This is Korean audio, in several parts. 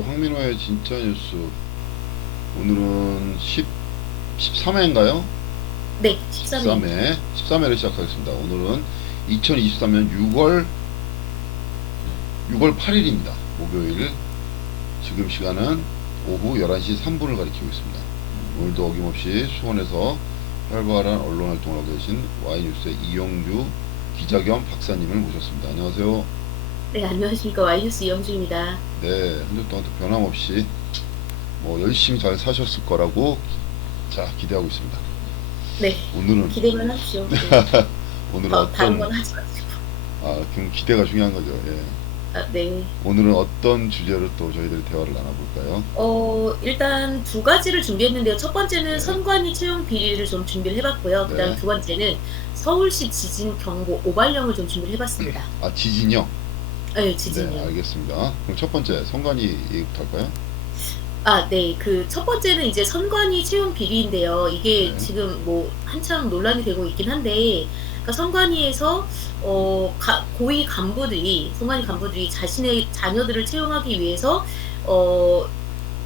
황민호의 진짜 뉴스. 오늘은 13회인가요? 네, 13회. 13회. 13회를 시작하겠습니다. 오늘은 2023년 6월 8일입니다. 목요일. 지금 시간은 오후 11시 3분을 가리키고 있습니다. 오늘도 어김없이 수원에서 활발한 언론 활동을 하고 계신 Y뉴스의 이영주 기자 겸 박사님을 모셨습니다. 안녕하세요. 네, 안녕하십니까. 와이뉴스 이영주입니다. 네, 한 주 동안 또 변함없이 열심히 잘 사셨을 거라고 기대하고 있습니다. 네, 오늘은 기대만 하십시오. 네. 오늘은 다른 건 어떤 하지 마시고. 그럼 기대가 중요한 거죠. 예. 네. 오늘은 어떤 주제로 또 저희들이 대화를 나눠볼까요? 일단 두 가지를 준비했는데요. 첫 번째는 네. 선관위 채용 비리를 좀 준비를 해봤고요. 그다음 네. 두 번째는 서울시 지진 경보 오발령을 좀 준비를 해봤습니다. 지진이요? 네, 네, 지진이요. 알겠습니다. 그럼 첫 번째 선관위 얘기부터 할까요? 네. 그 첫 번째는 이제 선관위 채용 비리인데요. 이게 네. 지금 뭐 한창 논란이 되고 있긴 한데, 그러니까 선관위에서 고위 간부들이, 선관위 간부들이 자신의 자녀들을 채용하기 위해서 어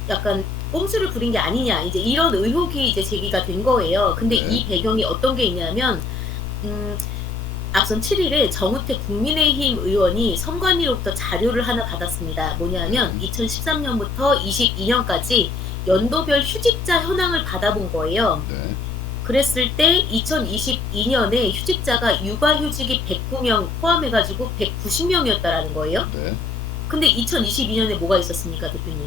약간 꼼수를 부린 게 아니냐, 이제 이런 의혹이 이제 제기가 된 거예요. 근데 네. 이 배경이 어떤 게 있냐면, 음 앞선 7일에 정우택 국민의힘 의원이 선관위로부터 자료를 하나 받았습니다. 뭐냐면 2013년부터 22년까지 연도별 휴직자 현황을 받아본 거예요. 네. 그랬을 때 2022년에 휴직자가 육아휴직이 109명 포함해가지고 190명이었다라는 거예요. 네. 근데 2022년에 뭐가 있었습니까, 대표님?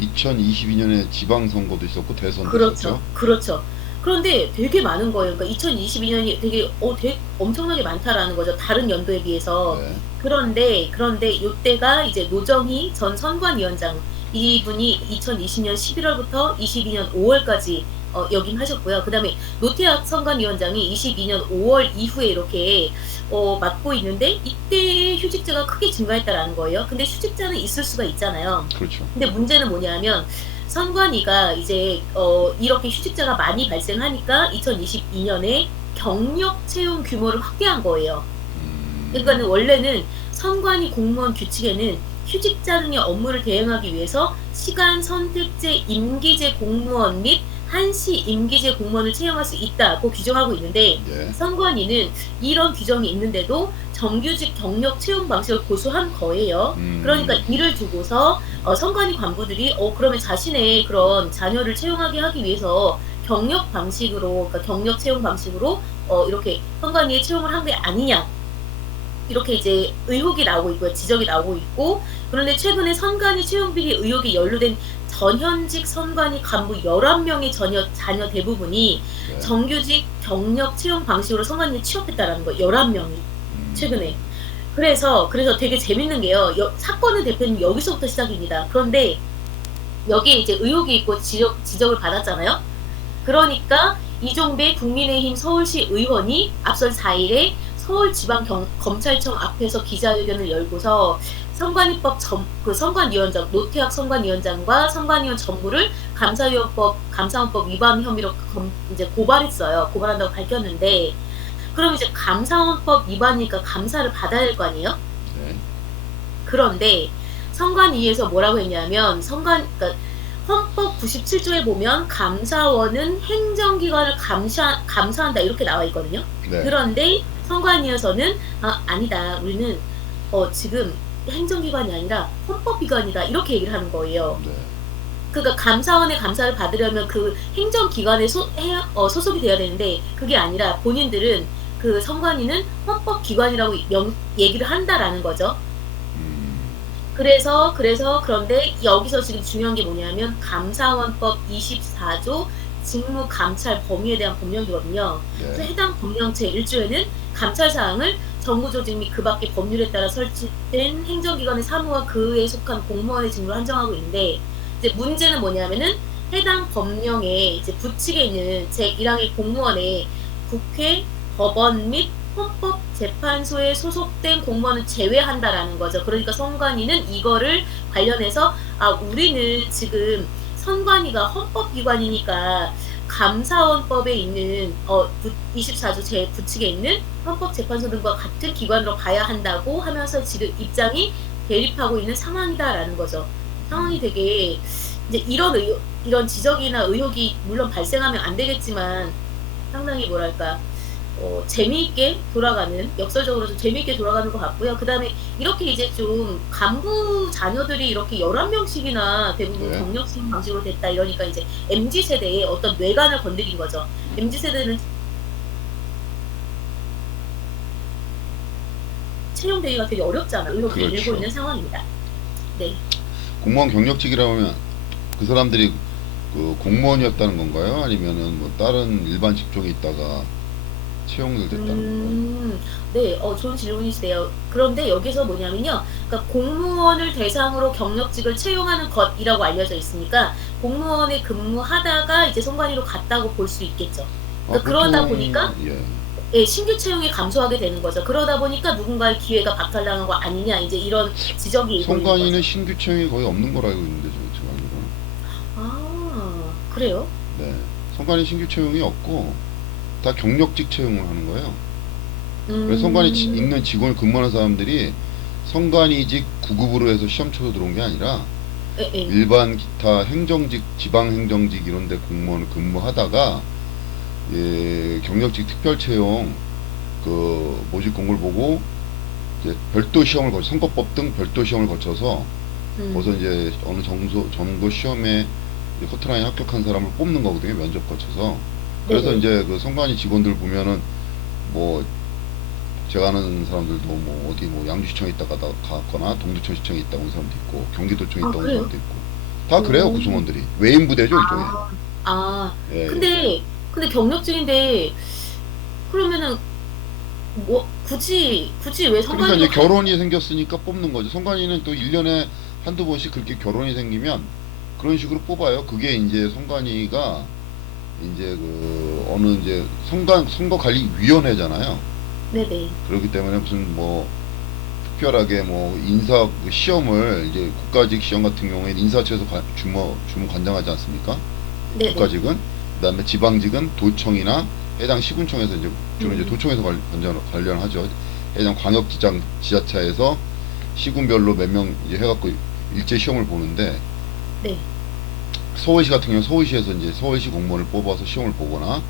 2022년에 지방선거도 있었고 대선도 그렇죠. 있었죠. 그렇죠. 그런데 되게 많은 거예요. 그러니까 2022년이 되게 엄청나게 많다라는 거죠. 다른 연도에 비해서. 네. 그런데 요때가 이제 노정희 전 선관위원장, 이분이 2020년 11월부터 22년 5월까지 역임하셨고요. 그다음에 노태학 선관위원장이 22년 5월 이후에 이렇게 맡고 있는데, 이때 휴직자가 크게 증가했다라는 거예요. 근데 휴직자는 있을 수가 있잖아요. 그렇죠. 근데 문제는 뭐냐면, 선관위가 이제 이렇게 휴직자가 많이 발생하니까 2022년에 경력 채용 규모를 확대한 거예요. 그러니까는 원래는 선관위 공무원 규칙에는 휴직자 등의 업무를 대행하기 위해서 시간 선택제 임기제 공무원 및 한시 임기제 공무원을 채용할 수 있다고 규정하고 있는데, 네. 선관위는 이런 규정이 있는데도 정규직 경력 채용 방식을 고수한 거예요. 그러니까 이를 두고서 선관위 간부들이 그러면 자신의 그런 자녀를 채용하게 하기 위해서 경력 방식으로, 그러니까 경력 채용 방식으로 이렇게 선관위에 채용을 한 게 아니냐, 이렇게 이제 의혹이 나오고 있고요. 지적이 나오고 있고. 그런데 최근에 선관위 채용 비리 의혹이 연루된 전현직 선관위 간부 11명의 자녀 대부분이 네. 정규직 경력 채용 방식으로 선관위에 취업했다라는 거예요. 11명이. 최근에. 그래서 되게 재밌는 게요. 사건은 대표님 여기서부터 시작입니다. 그런데 여기에 이제 의혹이 있고 지적을 받았잖아요. 그러니까 이종배 국민의힘 서울시 의원이 앞선 4일에 서울지방검찰청 앞에서 기자회견을 열고서 선관위법 선관위원장, 노태학 선관위원장과 선관위원 전부를 감사원법 위반 혐의로 이제 고발한다고 밝혔는데, 그럼 이제 감사원법 위반이니까 감사를 받아야 될 거 아니에요? 네. 그런데 선관위에서 뭐라고 했냐면, 그러니까 헌법 97조에 보면 감사원은 행정기관을 감사한다, 이렇게 나와 있거든요. 네. 그런데 선관위에서는 아니다, 우리는 지금 행정기관이 아니라 헌법기관이다, 이렇게 얘기를 하는 거예요. 네. 그러니까 감사원의 감사를 받으려면 그 행정기관에 소속이 돼야 되는데, 그게 아니라 본인들은 그 선관위는 헌법기관이라고 얘기를 한다라는 거죠. 그런데 여기서 지금 중요한 게 뭐냐면, 감사원법 24조 직무 감찰 범위에 대한 법령이거든요. 네. 그래서 해당 법령 제1조에는 감찰 사항을 정부 조직 및 그 밖의 법률에 따라 설치된 행정기관의 사무와 그에 속한 공무원의 직무를 한정하고 있는데, 이제 문제는 뭐냐면은 해당 법령에 이제 부칙에 있는 제1항의 공무원에 국회, 법원 및 헌법재판소에 소속된 공무원을 제외한다라는 거죠. 그러니까 선관위는 이거를 관련해서 우리는 지금 선관위가 헌법기관이니까 감사원법에 있는 24조 제9칙에 있는 헌법재판소 등과 같은 기관으로 봐야 한다고 하면서 지금 입장이 대립하고 있는 상황이다라는 거죠. 상황이 되게 이제 이런 지적이나 의혹이 물론 발생하면 안 되겠지만 상당히 뭐랄까 재미있게 돌아가는 역설적으로 좀 재미있게 돌아가는 것 같고요. 그다음에 이렇게 이제 좀 간부 자녀들이 이렇게 11명씩이나 대부분 네. 경력 채용 방식으로 됐다 이러니까 이제 MZ 세대의 어떤 뇌관을 건드린 거죠. MZ 세대는 채용되기가 되게 어렵잖아. 의혹이 그렇죠. 일고 있는 상황입니다. 네. 공무원 경력직이라고 하면 그 사람들이 그 공무원이었다는 건가요? 아니면은 뭐 다른 일반 직종에 있다가 채용을 됐다는 건가요? 네, 좋은 질문이시네요. 그런데 여기서 뭐냐면요. 그러니까 공무원을 대상으로 경력직을 채용하는 것이라고 알려져 있으니까 공무원에 근무하다가 이제 선관위로 갔다고 볼 수 있겠죠. 그러니까 그러다 보니까 예. 예, 신규 채용이 감소하게 되는 거죠. 그러다 보니까 누군가의 기회가 박탈당한 거 아니냐 이제 이런 지적이 일고 있는 선관위는 거죠. 신규 채용이 거의 없는 걸로 알고 있는데 지금 알기로는. 아, 그래요? 네. 선관위 신규 채용이 없고 다 경력직 채용을 하는 거예요. 그래서 선관위 있는 직원을 근무하는 사람들이 선관위직 9급으로 해서 시험 쳐서 들어온 게 아니라 예, 예. 일반 기타 행정직, 지방행정직 이런 데 공무원 근무하다가 예, 경력직 특별 채용 그 모집 공고를 보고 이제 별도 시험을 거쳐 선거법 등 별도 시험을 거쳐서 거기서 이제 어느 정도 시험에 커트라인 합격한 사람을 뽑는 거거든요. 면접 거쳐서. 그래서 네네. 이제 그 선관위 직원들 보면은 뭐 제가 아는 사람들도 뭐 어디 뭐 양주시청에 있다가 갔거나 동두천시청에 있다 온 사람도 있고 경기도청에 아, 있다 온 그래요? 사람도 있고 다 그래요. 오. 구성원들이 외인 부대죠 일종의. 아, 아, 예, 예. 근데 경력직인데 그러면은 뭐 굳이 왜 그러니까 선관위로 이제 결혼이 생겼으니까 뽑는 거죠. 선관위는 또 1년에 한두 번씩 그렇게 결혼이 생기면 그런 식으로 뽑아요. 그게 이제 선관위가 이제 그 어느 이제 선거관리위원회잖아요. 네네. 그렇기 때문에 무슨 뭐 특별하게 뭐 인사 그 시험을 이제 국가직 시험 같은 경우에 인사처에서 주무 관장하지 않습니까? 네네. 국가직은 그다음에 지방직은 도청이나 해당 시군청에서 이제 주로 이제 음. 도청에서 관련하죠. 해당 광역지장 지자체에서 시군별로 몇 명 이제 해갖고 일제 시험을 보는데 네. 서울시 같은 경우 서울시에서 이제 서울시 공무원을 뽑아서 시험을 보거나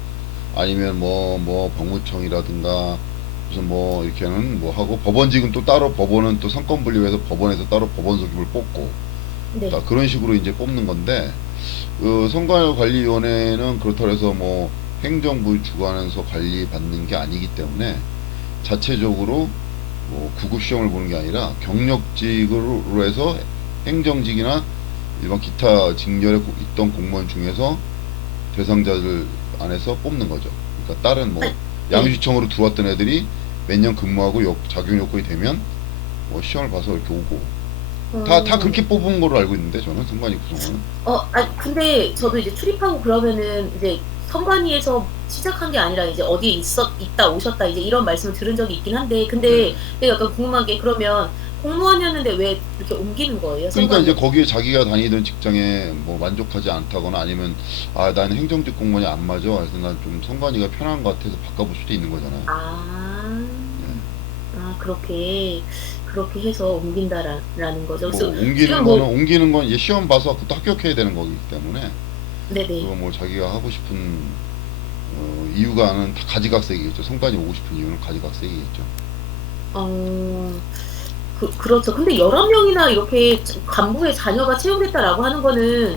아니면 뭐 법무청이라든가 무슨 뭐 이렇게는 뭐 하고 법원직은 또 따로 법원은 또 상권 분리해서 법원에서 따로 법원 소집을 뽑고 네. 그런 식으로 이제 뽑는 건데 그 선관위원회는 그렇다고 해서 뭐 행정부 주관에서 관리받는 게 아니기 때문에 자체적으로 뭐 구급 시험을 보는 게 아니라 경력직으로 해서 행정직이나 일반 기타 직렬에 있던 공무원 중에서 대상자들 안에서 뽑는 거죠. 그러니까 다른 뭐 네. 양주시청으로 들어왔던 애들이 몇 년 근무하고 자격 요건이 되면 뭐 시험을 봐서 이렇게 오고 다 그렇게 뽑은 걸로 알고 있는데 저는 선관위 구성원은. 근데 저도 이제 출입하고 그러면은 이제 선관위에서 시작한 게 아니라 이제 어디에 있다 오셨다 이제 이런 말씀을 들은 적이 있긴 한데 근데 내가 약간 궁금한 게 그러면 공무원이었는데 왜 이렇게 옮기는 거예요? 그러니까 선관위? 이제 거기에 자기가 다니던 직장에 뭐 만족하지 않다거나 아니면 아 나는 행정직 공무원이 안 맞아 그래서 난 좀 선관위가 편한 것 같아서 바꿔볼 수도 있는 거잖아요. 그렇게 해서 옮긴다라는 거죠. 뭐 그래서 옮기는 지금 거는 옮기는 건 이제 시험 봐서 그것도 합격해야 되는 거기 때문에 네네. 그거 뭐 자기가 하고 싶은 이유가는 다 가지각색이겠죠. 선관위 오고 싶은 이유는 가지각색이겠죠. 그렇죠. 근데 11명이나 이렇게 간부의 자녀가 채용됐다라고 하는 거는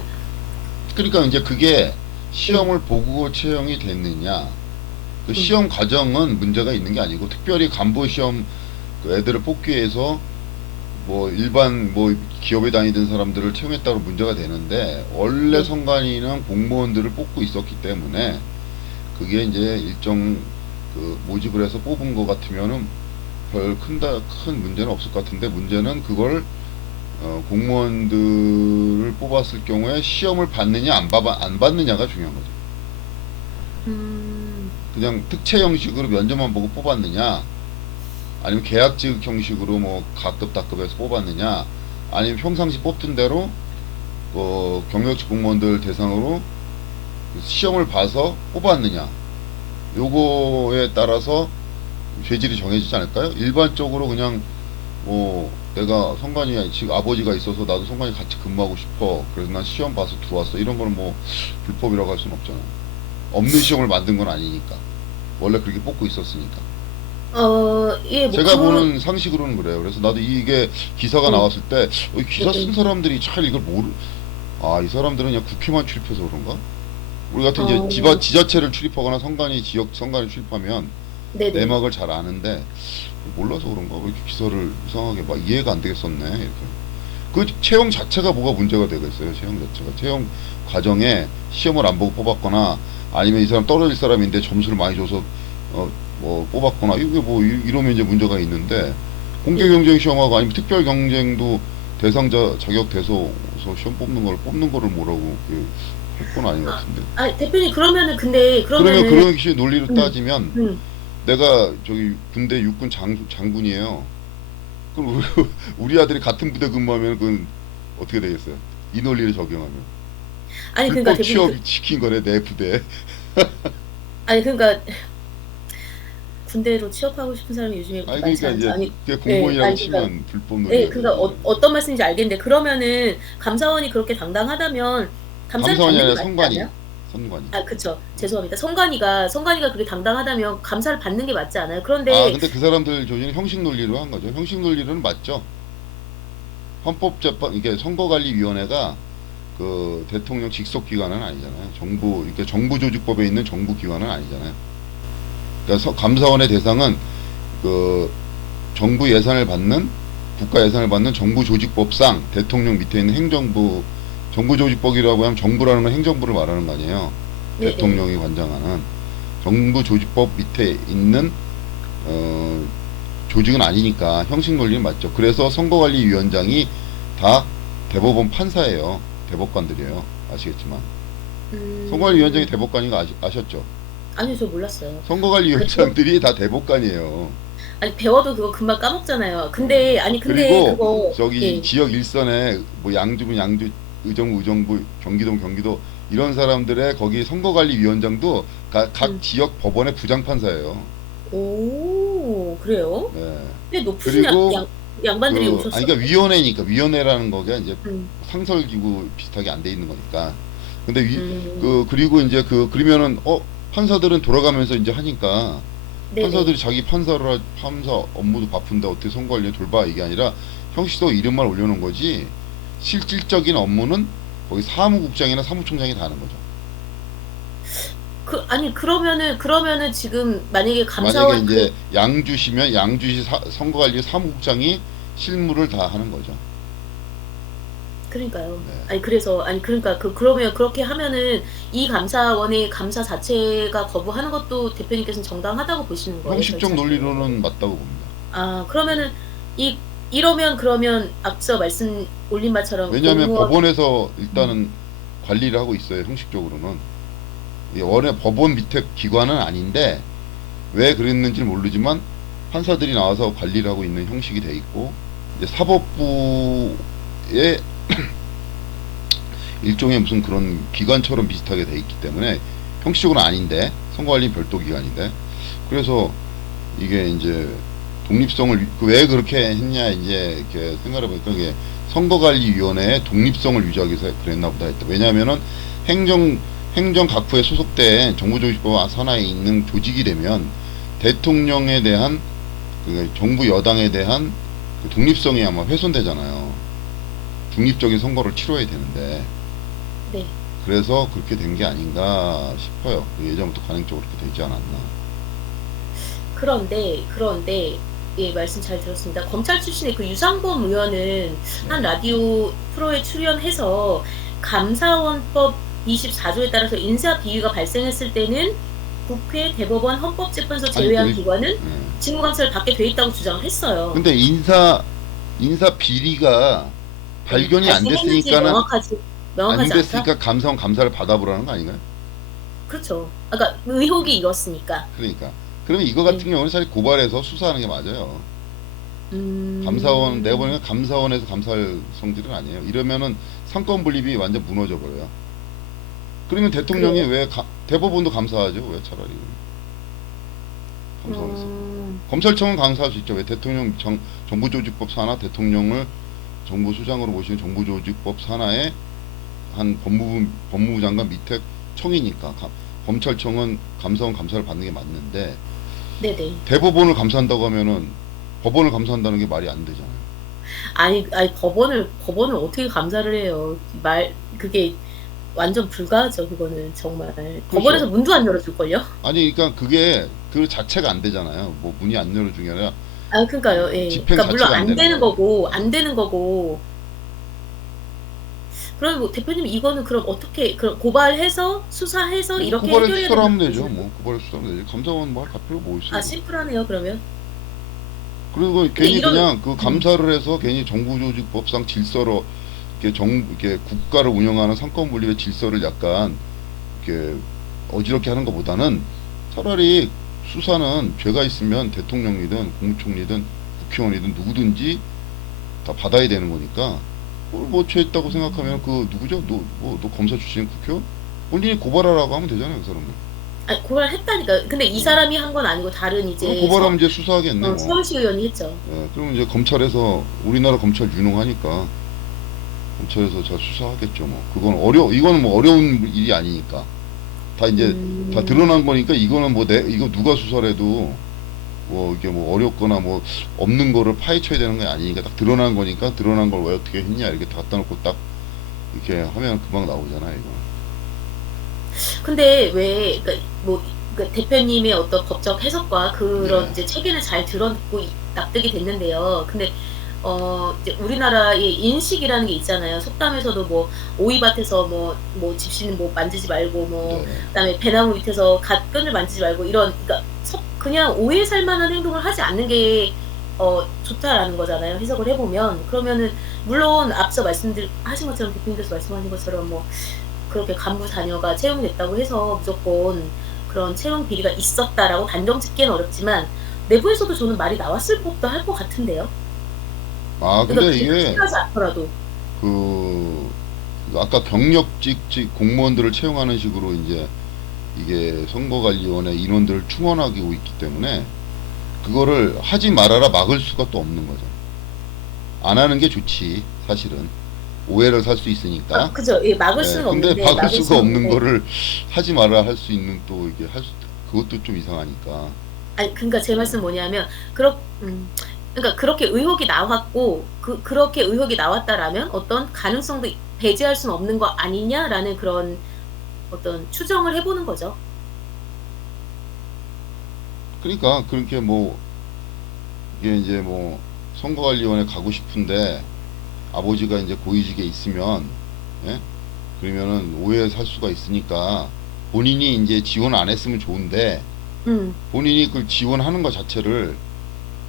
그러니까 이제 그게 시험을 보고 채용이 됐느냐 그 시험 과정은 문제가 있는 게 아니고 특별히 간부 시험 그 애들을 뽑기 위해서 뭐 일반 뭐 기업에 다니던 사람들을 채용했다고 문제가 되는데 원래 네. 선관위는 공무원들을 뽑고 있었기 때문에 그게 이제 일정 그 모집을 해서 뽑은 것 같으면은 큰 문제는 없을 것 같은데 문제는 그걸 공무원들을 뽑았을 경우에 시험을 받느냐 안 받느냐가 중요한 거죠. 음, 그냥 특채 형식으로 면접만 보고 뽑았느냐 아니면 계약직 형식으로 뭐 가급 다급해서 뽑았느냐 아니면 평상시 뽑던 대로 경력직 공무원들 대상으로 시험을 봐서 뽑았느냐 요거에 따라서 죄질이 정해지지 않을까요? 일반적으로 그냥 뭐 내가 성관이 지금 아버지가 있어서 나도 성관이 같이 근무하고 싶어. 그래서 난 시험 봐서 들어왔어. 이런 거는 뭐 불법이라고 할 수는 없잖아. 없는 시험을 만든 건 아니니까. 원래 그렇게 뽑고 있었으니까. 예, 뭐 제가 보는 상식으로는 그래요. 그래서 나도 이게 기사가 네. 나왔을 때 이 기사 네, 쓴 네. 사람들이 잘 이걸 모르. 아, 이 사람들은 그냥 국회만 출입해서 그런가? 우리 같은 이제 어, 지자체를 출입하거나 선관위 지역 선관위 출입하면 네네. 내막을 잘 아는데 몰라서 그런가? 왜 이렇게 기사를 이상하게 막 이해가 안 되게 썼네. 이렇게. 그 채용 자체가 뭐가 문제가 되겠어요. 채용 자체가. 채용 과정에 시험을 안 보고 뽑았거나 아니면 이 사람 떨어질 사람인데 점수를 많이 줘서 뭐 뽑았거나 이게 뭐 이러면 이제 문제가 있는데 공개 네. 경쟁 시험하고 아니면 특별 경쟁도 대상자 자격 돼서 시험 뽑는 거를 뭐라고 할 건 아닌 것 같은데. 대표님, 그러면은, 근데, 그러면 그러면은, 그런 식의 논리로 음, 따지면 음. 내가 저기 군대 육군 장군이에요. 그럼 우리 아들이 같은 부대 근무하면 그건 어떻게 되겠어요? 이 논리를 적용하면 아니, 그러니까, 불법 대표님, 취업 시킨 거네 내 부대에. 아니, 그러니까, 군대로 취업하고 싶은 사람이 요즘에 그렇게 아니 많지 그러니까 않죠. 이제 아니, 그게 예, 공무원이라고 아니, 그러니까, 치면 불법 예, 논리가 그러니까, 되는 어떤 말씀인지 알겠는데, 그러면은, 감사원이 그렇게 당당하다면, 감사를 감사원이 받는 게 아니라 맞지 선관위 않아요? 선관위. 그쵸. 죄송합니다. 성관이가 그렇게 당당하다면, 감사를 받는 게 맞지 않아요? 아 그런데, 근데 그 사람들 조직은 형식 논리로 한 거죠. 형식 논리로는 맞죠. 헌법재판 이게 선거관리위원회가 그 대통령 직속 기관은 아니잖아요. 정부 이렇게 정부조직법에 있는 정부 기관은 아니잖아요. 그러니까 감사원의 대상은 그 정부 예산을 받는 국가 예산을 받는 정부조직법상 대통령 밑에 있는 행정부 정부조직법이라고 하면 정부라는 건 행정부를 말하는 거 아니에요. 네네. 대통령이 관장하는 정부조직법 밑에 있는 어, 조직은 아니니까 형식 논리는 맞죠. 그래서 선거관리위원장이 다 대법원 판사예요. 대법관들이에요. 아시겠지만 선거관리위원장이 음, 대법관인 거 아셨죠? 아니요, 저 몰랐어요. 그거, 선거관리위원장들이 다 대법관이에요. 아니, 배워도 그거 금방 까먹잖아요. 예. 근데 그리고 그거, 저기 예. 지역 일선에 뭐 양주면 양주, 의정부 의정부, 경기도면 경기도 이런 사람들의 거기 선거관리위원장도 각 음. 지역 법원의 부장판사예요. 오, 그래요? 예. 꽤 높으신 그리고 양반들이 오셨어요. 그러니까 위원회니까 위원회라는 거가 이제 음, 상설기구 비슷하게 안 돼 있는 거니까. 근데 음, 그리고 이제 그러면은 판사들은 돌아가면서 이제 하니까 네네. 판사들이 자기 판사 업무도 바쁜데 어떻게 선거관리 돌봐 이게 아니라 형식도 이름만 올려놓은 거지 실질적인 업무는 거기 사무국장이나 사무총장이 다 하는 거죠. 아니, 그러면은 지금 만약에 만약에 감사원 이제 양주시면 양주시 선거관리 사무국장이 실무를 다 하는 거죠. 그러니까요. 네. 그러니까 그러면 그렇게 하면은 이 감사원의 감사 자체가 거부하는 것도 대표님께서는 정당하다고 보시는 거예요, 형식적 절차적으로. 논리로는 맞다고 봅니다. 그러면은 이 이러면 그러면 앞서 말씀 올린 바처럼 왜냐하면 공무원 법원에서 음, 일단은 관리를 하고 있어요. 형식적으로는. 이게 원래 법원 밑에 기관은 아닌데 왜 그랬는지 모르지만 판사들이 나와서 관리를 하고 있는 형식이 돼 있고 이제 사법부의 일종의 무슨 그런 기관처럼 비슷하게 돼 있기 때문에 형식적으로는 아닌데 선거관리 별도 기관인데 그래서 이게 이제 독립성을 왜 그렇게 했냐 이제 이렇게 생각해 보니까 이게 선거관리위원회의 독립성을 유지하기 위해서 그랬나 보다 했다. 왜냐하면은 행정각부에 소속된 정부조직법 산하에 있는 조직이 되면 대통령에 대한 정부 여당에 대한 그 독립성이 아마 훼손되잖아요. 중립적인 선거를 치러야 되는데 네. 그래서 그렇게 된 게 아닌가 싶어요. 예전부터 관행적으로 그렇게 되지 않았나. 그런데 예, 말씀 잘 들었습니다. 검찰 출신의 그 유상범 의원은 한 네. 라디오 프로에 출연해서 감사원법 24조에 따라서 인사 비위가 발생했을 때는 국회, 대법원, 헌법재판소 아니 제외한 기관은 예. 직무감사를 받게 돼 있다고 주장을 했어요. 근데 인사 비리가 네, 발견이 발생했는지 안 명확하지 않다? 됐으니까 감사를 받아보라는 거 아닌가요? 그렇죠. 그러니까 의혹이 이렇으니까. 그러니까 그러면 이거 네. 같은 경우는 사실 고발해서 수사하는 게 맞아요. 내가 음, 보니까 감사원에서 감사할 성질은 아니에요. 이러면은 상권 분립이 완전 무너져 버려요. 그러면 대통령이 그래요. 왜 대법원도 감사하죠? 왜 차라리 감사원에서 음, 검찰청은 강사할 수 있죠. 왜 대통령 정부조직법 산하 대통령을 정부수장으로 모시는 정부조직법 산하에 한 법무부 장관 밑에 청이니까 검찰청은 감사원 감사를 받는 게 맞는데 네네. 대법원을 감사한다고 하면은 법원을 감사한다는 게 말이 안 되잖아요. 아니 법원을 어떻게 감사를 해요? 그게 완전 불가하죠. 그거는 정말 법원에서 문도 안 열어줄걸요? 아니 그러니까 그게 그 자체가 안 되잖아요. 뭐 문이 안 열어준 게 아니라 아 그러니까요. 예. 집행 그러니까 물론 자체가 안 안 되는 되는 거예요. 거고 안 되는 거고. 그럼 뭐 대표님 이거는 그럼 어떻게 그럼 고발해서 수사해서 이렇게 고발해 해결해야 수사를 하면 된다고 되죠. 보시는 뭐 거예요? 고발해 수사하면 되지. 감사원 뭐 할 필요가 뭐 있어요. 아 심플하네요. 그러면. 그리고 근데 괜히 이런 그냥 그 감사를 해서 괜히 정부조직법상 질서로 이렇게 국가를 운영하는 상권 분립의 질서를 약간 이렇게 어지럽게 하는 것보다는 차라리 수사는 죄가 있으면 대통령이든 국무총리든 국회의원이든 누구든지 다 받아야 되는 거니까 그걸 뭐 죄있다고 생각하면 그 누구죠? 너 검사 출신 국회의원? 본인이 고발하라고 하면 되잖아요, 그 사람들. 아니 고발했다니까. 근데 이 사람이 한 건 아니고 다른 그럼 이제 고발하면 이제 수사하겠네, 뭐. 서울시 의원이 했죠. 예, 그러면 이제 검찰에서 우리나라 검찰 유능하니까 검찰에서 잘 수사하겠죠, 뭐. 이거는 뭐 어려운 일이 아니니까. 다 이제 다 드러난 거니까 이거는 뭐 이거 누가 수사를 해도 뭐 이게 뭐 어렵거나 뭐 없는 거를 파헤쳐야 되는 게 아니니까 딱 드러난 거니까 드러난 걸 왜 어떻게 했냐 이렇게 다 갖다 놓고 딱 이렇게 하면 금방 나오잖아요, 이거. 근데 왜 그러니까 대표님의 어떤 법적 해석과 그런 네. 이제 체계를 잘 들어듣고 납득이 됐는데요. 근데 이제 우리나라의 인식이라는 게 있잖아요. 속담에서도 뭐 오이밭에서 뭐 집시는 뭐 만지지 말고 뭐 네. 그다음에 배나무 밑에서 갓끈을 만지지 말고 이런 그러니까 그냥 오해 살 만한 행동을 하지 않는 게 좋다라는 거잖아요. 해석을 해보면 그러면은 물론 앞서 하신 것처럼 대표님께서 말씀하신 것처럼 뭐 그렇게 간부 자녀가 채용됐다고 해서 무조건 그런 채용 비리가 있었다라고 단정짓기는 어렵지만 내부에서도 저는 말이 나왔을 법도 할 것 같은데요. 아, 그러니까 근데 그게 이게 확실하지 않더라도. 그 아까 경력직 공무원들을 채용하는 식으로 이제 이게 선거관리원회 인원들을 충원하고 있기 때문에 그거를 하지 말아라 막을 수가 또 없는 거죠. 안 하는 게 좋지, 사실은. 오해를 살 수 있으니까. 그죠. 예, 막을 수는 근데 없는데 막을 수가 없는 없는데. 거를 하지 말아야 할 수 있는 또 이게 그것도 좀 이상하니까. 아니 그러니까 제 말씀 뭐냐면 그러니까 그렇게 의혹이 나왔고 그렇게 의혹이 나왔다라면 어떤 가능성도 배제할 수는 없는 거 아니냐라는 그런 어떤 추정을 해보는 거죠. 그러니까 그렇게 뭐 이게 이제 뭐 선거관리원회 가고 싶은데 아버지가 이제 고위직에 있으면, 예? 그러면은 오해 살 수가 있으니까 본인이 이제 지원 안 했으면 좋은데 본인이 그 지원하는 것 자체를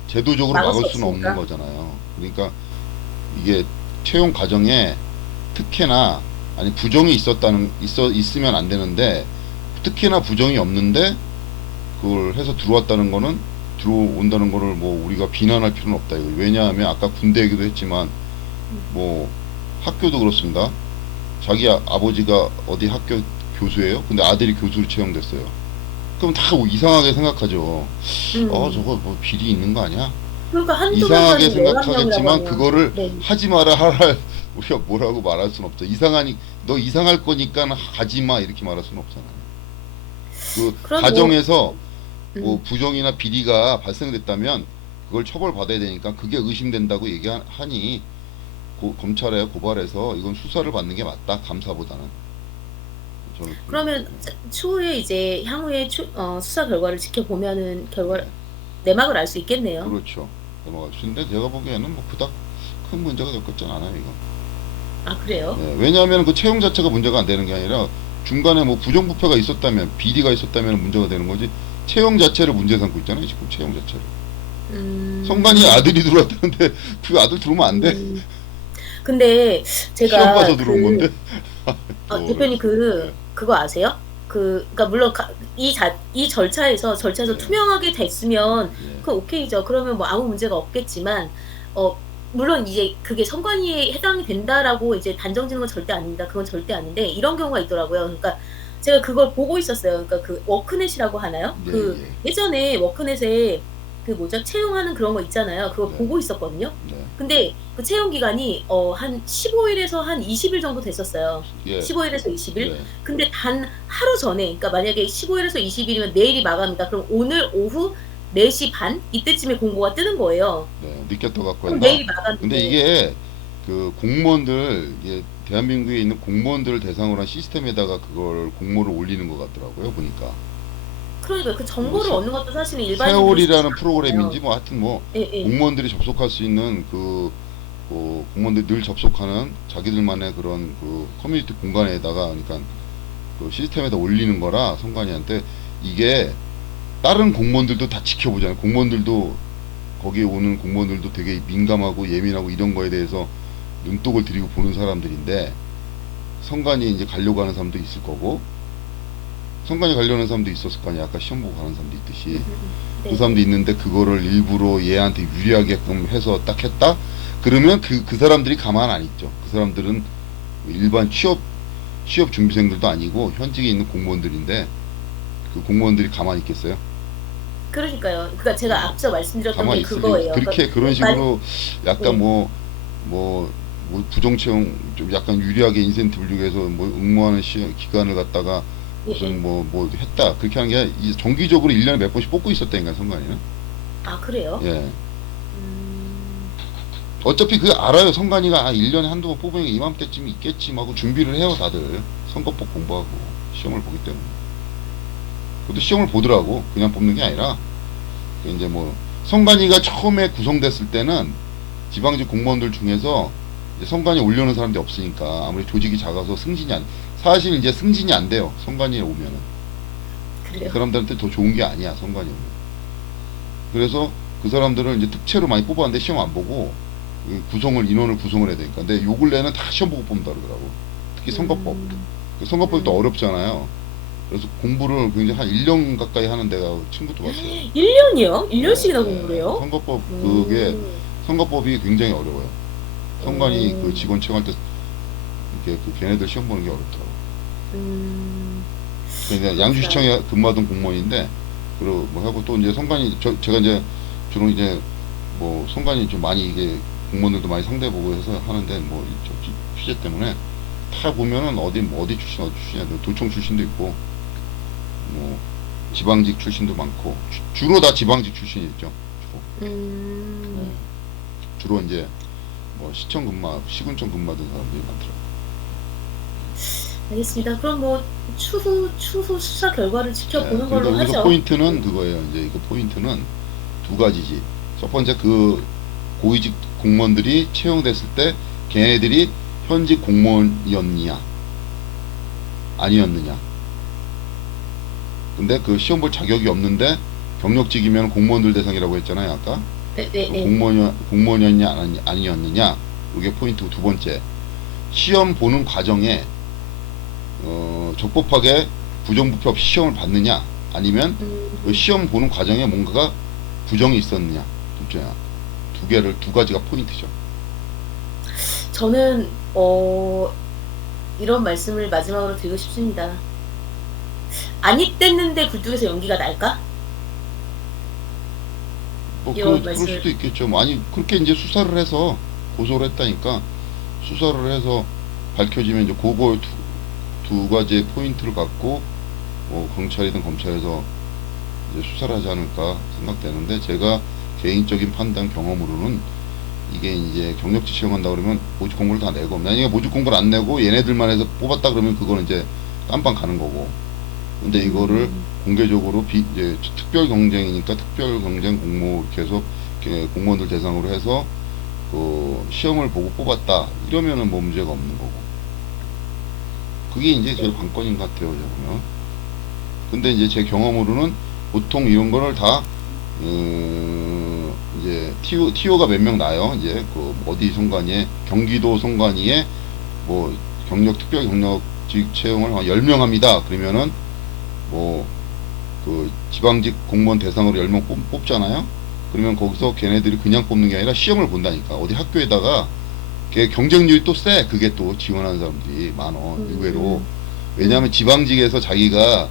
제도적으로 막을 수 막을 수는 없는 없으니까. 거잖아요. 그러니까 이게 채용 과정에 특혜나 아니 부정이 있으면 안 되는데 특혜나 부정이 없는데 그걸 해서 들어온다는 거를 뭐 우리가 비난할 필요는 없다 이거. 왜냐하면 아까 군대 얘기도 했지만 뭐 학교도 그렇습니다. 자기 아버지가 어디 학교 교수예요? 근데 아들이 교수로 채용됐어요. 그럼 다 이상하게 생각하죠. 저거 뭐 비리 있는 거 아니야? 그러니까 한두 이상하게 명만이 11명이라고 생각하겠지만 하면. 그거를 네. 하지 마라 우리가 뭐라고 말할 수는 없죠. 너 이상할 거니까 하지 마 이렇게 말할 수는 없잖아요. 그 그럼 가정에서 음. 뭐 부정이나 비리가 발생됐다면 그걸 처벌받아야 되니까 그게 의심된다고 얘기하니 검찰에 고발해서 이건 수사를 받는 게 맞다, 감사보다는. 저는 그러면 추후에 이제 향후에 수사 결과를 지켜보면은 네. 내막을 알 수 있겠네요. 그렇죠. 넘어갈 수 있는데 제가 보기에는 뭐 그닥 큰 문제가 될 것 같지는 않아요, 이거. 아 그래요? 네, 왜냐하면 그 채용 자체가 문제가 안 되는 게 아니라 중간에 뭐 부정부패가 있었다면 비리가 있었다면 문제가 되는 거지 채용 자체를 문제 삼고 있잖아요, 지금 채용 자체를. 성관이 아들이 들어왔다는데 그 아들 들어오면 안 돼. 근데 제가 시험 봐서 들어온 건데. 대표님 그거 아세요? 그러니까 물론 이 절차에서 네. 투명하게 됐으면 예. 그 오케이죠. 그러면 뭐 아무 문제가 없겠지만 물론 이제 그게 선관위에 해당이 된다라고 이제 단정짓는 건 절대 아닙니다. 그건 절대 아닌데 이런 경우가 있더라고요. 그러니까 제가 그걸 보고 있었어요. 그러니까 그 워크넷이라고 하나요? 예, 예. 예전에 워크넷에 그 뭐죠? 채용하는 그런 거 있잖아요. 그거 네. 보고 있었거든요. 네. 근데 그 채용 기간이 한 15일에서 한 20일 정도 됐었어요. 예. 15일에서 20일. 예. 근데 단 하루 전에, 그러니까 만약에 15일에서 20일이면 내일이 마감이다. 그럼 오늘 오후 4시 반 이때쯤에 공고가 뜨는 거예요. 네. 늦게 떠갖고 그럼 했나? 내일이 마감인데. 근데 이게 그 공무원들, 이게 대한민국에 있는 공무원들을 대상으로 한 시스템에다가 그걸 공모를 올리는 것 같더라고요, 보니까. 그러니까 그 정보를 세- 얻는 것도 사실은 일반인들이 세월이라는 쉽지 프로그램인지 않아요. 뭐 하여튼 뭐 예, 예. 공무원들이 접속할 수 있는 그 공무원들이 늘 접속하는 자기들만의 그런 그 커뮤니티 공간에다가, 그러니까 그 시스템에다 올리는 거라 선관위한테. 이게 다른 공무원들도 다 지켜보잖아요. 공무원들도, 거기에 오는 공무원들도 되게 민감하고 예민하고 이런 거에 대해서 눈독을 들이고 보는 사람들인데, 선관위 이제 가려고 하는 사람도 있을 거고, 선관위 가려는 사람도 있었을 거 아니야. 아까 시험 보고 가는 사람도 있듯이. 그 네. 사람도 있는데 그거를 일부러 얘한테 유리하게끔 해서 딱 했다? 그러면 그 사람들이 가만 안 있죠. 그 사람들은 일반 취업 준비생들도 아니고 현직에 있는 공무원들인데, 그 공무원들이 가만히 있겠어요? 그러니까요. 그러니까 제가 앞서 말씀드렸던 가만히 게 있을 리, 그거예요. 그렇게 그러니까 그런 식으로 약간 네. 뭐 부정 채용 좀 약간 유리하게 인센티브를 주기 위해서 뭐 응모하는 기간을 갖다가 예, 예. 무슨 뭐 했다, 그렇게 하는 게 아니라 정기적으로 1년에 몇 번씩 뽑고 있었다니까, 선관위는. 아, 그래요? 예. 음, 어차피 그 알아요. 선관위가 1년에 한두 번 뽑으면 이맘때쯤 있겠지 하고 준비를 해요, 다들. 선거법 공부하고 시험을 보기 때문에. 그것도 시험을 보더라고. 그냥 뽑는 게 아니라 이제 뭐 선관위가 처음에 구성됐을 때는 지방직 공무원들 중에서 이제 선관위에 올려놓은 사람들이 없으니까, 아무리 조직이 작아서 사실 이제 승진이 안 돼요, 선관위에 오면은. 그 그래요. 사람들한테 더 좋은 게 아니야, 선관위에 오면. 그래서 그 사람들을 이제 특채로 많이 뽑았는데 시험 안 보고 인원을 구성을 해야 되니까. 근데 요 근래는 다 시험 보고 뽑는다 그러더라고. 특히 선거법. 그 선거법이 또 어렵잖아요. 그래서 공부를 굉장히 한 1년 가까이 하는 데가 친구도 봤어요. 1년이요? 네, 1년씩이나 네. 공부를 해요? 선거법이 굉장히 어려워요. 선관위 그 음, 직원 채용할 때 이렇게 걔네들 시험 보는 게 어렵더라고. 음, 그러니까 그렇구나. 양주시청에 근무하던 공무원인데, 그리고 뭐 하고 또 이제 선관위, 제가 이제 주로 이제 뭐 선관위 좀 많이 이게 공무원들도 많이 상대보고 해서 하는데, 뭐 취재 때문에 다 보면은 어디 출신이야. 도청 출신도 있고, 뭐 지방직 출신도 많고, 주로 다 지방직 출신이 있죠. 주로. 네. 음, 주로 이제 뭐 시군청 근무하던 사람들이 많더라고. 알겠습니다. 그럼 뭐 추후 수사 결과를 네, 지켜보는 그러니까 걸로 여기서 하죠. 포인트는 그거예요. 이제 그 포인트는 두 가지지. 첫 번째, 그 고위직 공무원들이 채용됐을 때 걔네들이 현직 공무원이었느냐 아니었느냐. 근데 그 시험 볼 자격이 없는데 경력직이면 공무원들 대상이라고 했잖아요, 아까. 네, 네, 그 네. 공무원이었냐 아니었느냐. 이게 포인트고, 두 번째, 시험 보는 과정에 적법하게 부정부패 없이 시험을 봤느냐, 아니면 그 음, 시험 보는 과정에 뭔가가 부정이 있었느냐. 두 가지가 포인트죠. 저는 이런 말씀을 마지막으로 드리고 싶습니다. 안 입댔는데 굴뚝에서 연기가 날까? 뭐 이런 그럴 말씀을. 수도 있겠죠. 뭐 아니, 그렇게 이제 수사를 해서 고소를 했다니까. 수사를 해서 밝혀지면 이제 그거 두 가지의 포인트를 갖고 경찰이든 검찰에서 이제 수사를 하지 않을까 생각되는데, 제가 개인적인 판단 경험으로는 이게 이제 경력직 채용한다 그러면 모집 공고를 다 내고, 만약에 모집 공고를 안 내고 얘네들만 해서 뽑았다 그러면 그거는 이제 깜빵 가는 거고. 근데 이거를 음, 공개적으로 이제 특별 경쟁이니까 특별 경쟁 공모, 이렇게 해서 이렇게 공무원들 대상으로 해서 그 시험을 보고 뽑았다 이러면은 뭐 문제가 없는 거고. 그게 이제 제일 네. 관건인 것 같아요, 저는. 근데 이제 제 경험으로는 보통 이런 거를 다 이제 TO가 몇 명 나요. 이제 그 어디 선관위에, 경기도 선관위에 뭐 특별 경력직 채용을 한 10명 합니다. 그러면은 뭐 그 지방직 공무원 대상으로 10명 뽑잖아요. 그러면 거기서 걔네들이 그냥 뽑는 게 아니라 시험을 본다니까. 어디 학교에다가 걔 경쟁률이 또 세. 그게 또 지원하는 사람들이 많어, 의외로. 음, 왜냐하면 지방직에서 자기가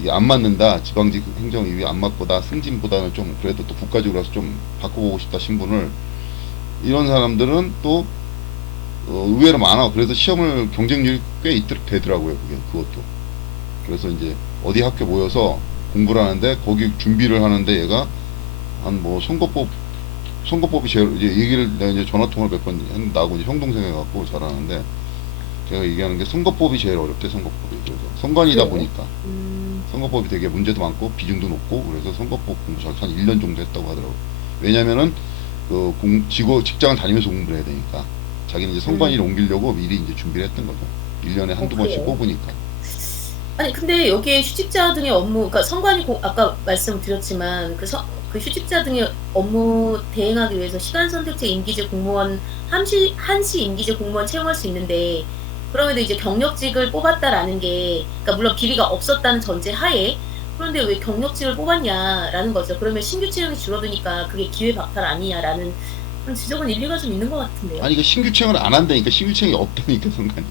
이게 안 맞는다. 지방직 행정위이 안 맞고 나 승진보다는 좀 그래도 또 국가직으로서 좀 바꿔보고 싶다 신분을 이런 사람들은 또 의외로 많아. 그래서 시험을 경쟁률이 꽤 되더라고요. 그것도. 그래서 이제 어디 학교 모여서 공부를 하는데 거기 준비를 하는데 얘가 한 뭐 선거법이 제일 이제 얘기를 내가 이제 전화 통화를 몇 번 나하고 이제 형 동생 해갖고 잘하는데 제가 얘기하는 게 선거법이 제일 어렵대. 선거법이. 그래서 선관이다 그래요? 보니까 선거법이 되게 문제도 많고 비중도 높고 그래서 선거법 공부 한 1년 정도 했다고 하더라고. 왜냐면은 그 직장을 다니면서 공부를 해야 되니까 자기는 이제 선관위를 옮기려고 미리 이제 준비를 했던 거죠. 1년에 한두 번씩 그래요? 뽑으니까. 아니 근데 여기에 휴직자 등의 업무, 그러니까 아까 말씀드렸지만 그 휴직자 등의 업무 대행하기 위해서 시간 선택제 임기제 공무원 한시 임기제 공무원 채용할 수 있는데 그럼에도 이제 경력직을 뽑았다라는 게 그러니까 물론 비리가 없었다는 전제 하에 그런데 왜 경력직을 뽑았냐라는 거죠. 그러면 신규 채용이 줄어드니까 그게 기회 박탈 아니냐라는 그런 지적은 일리가 좀 있는 것 같은데요. 아니 그 신규 채용을 안 한다니까. 신규 채용이 없다니까 선관위.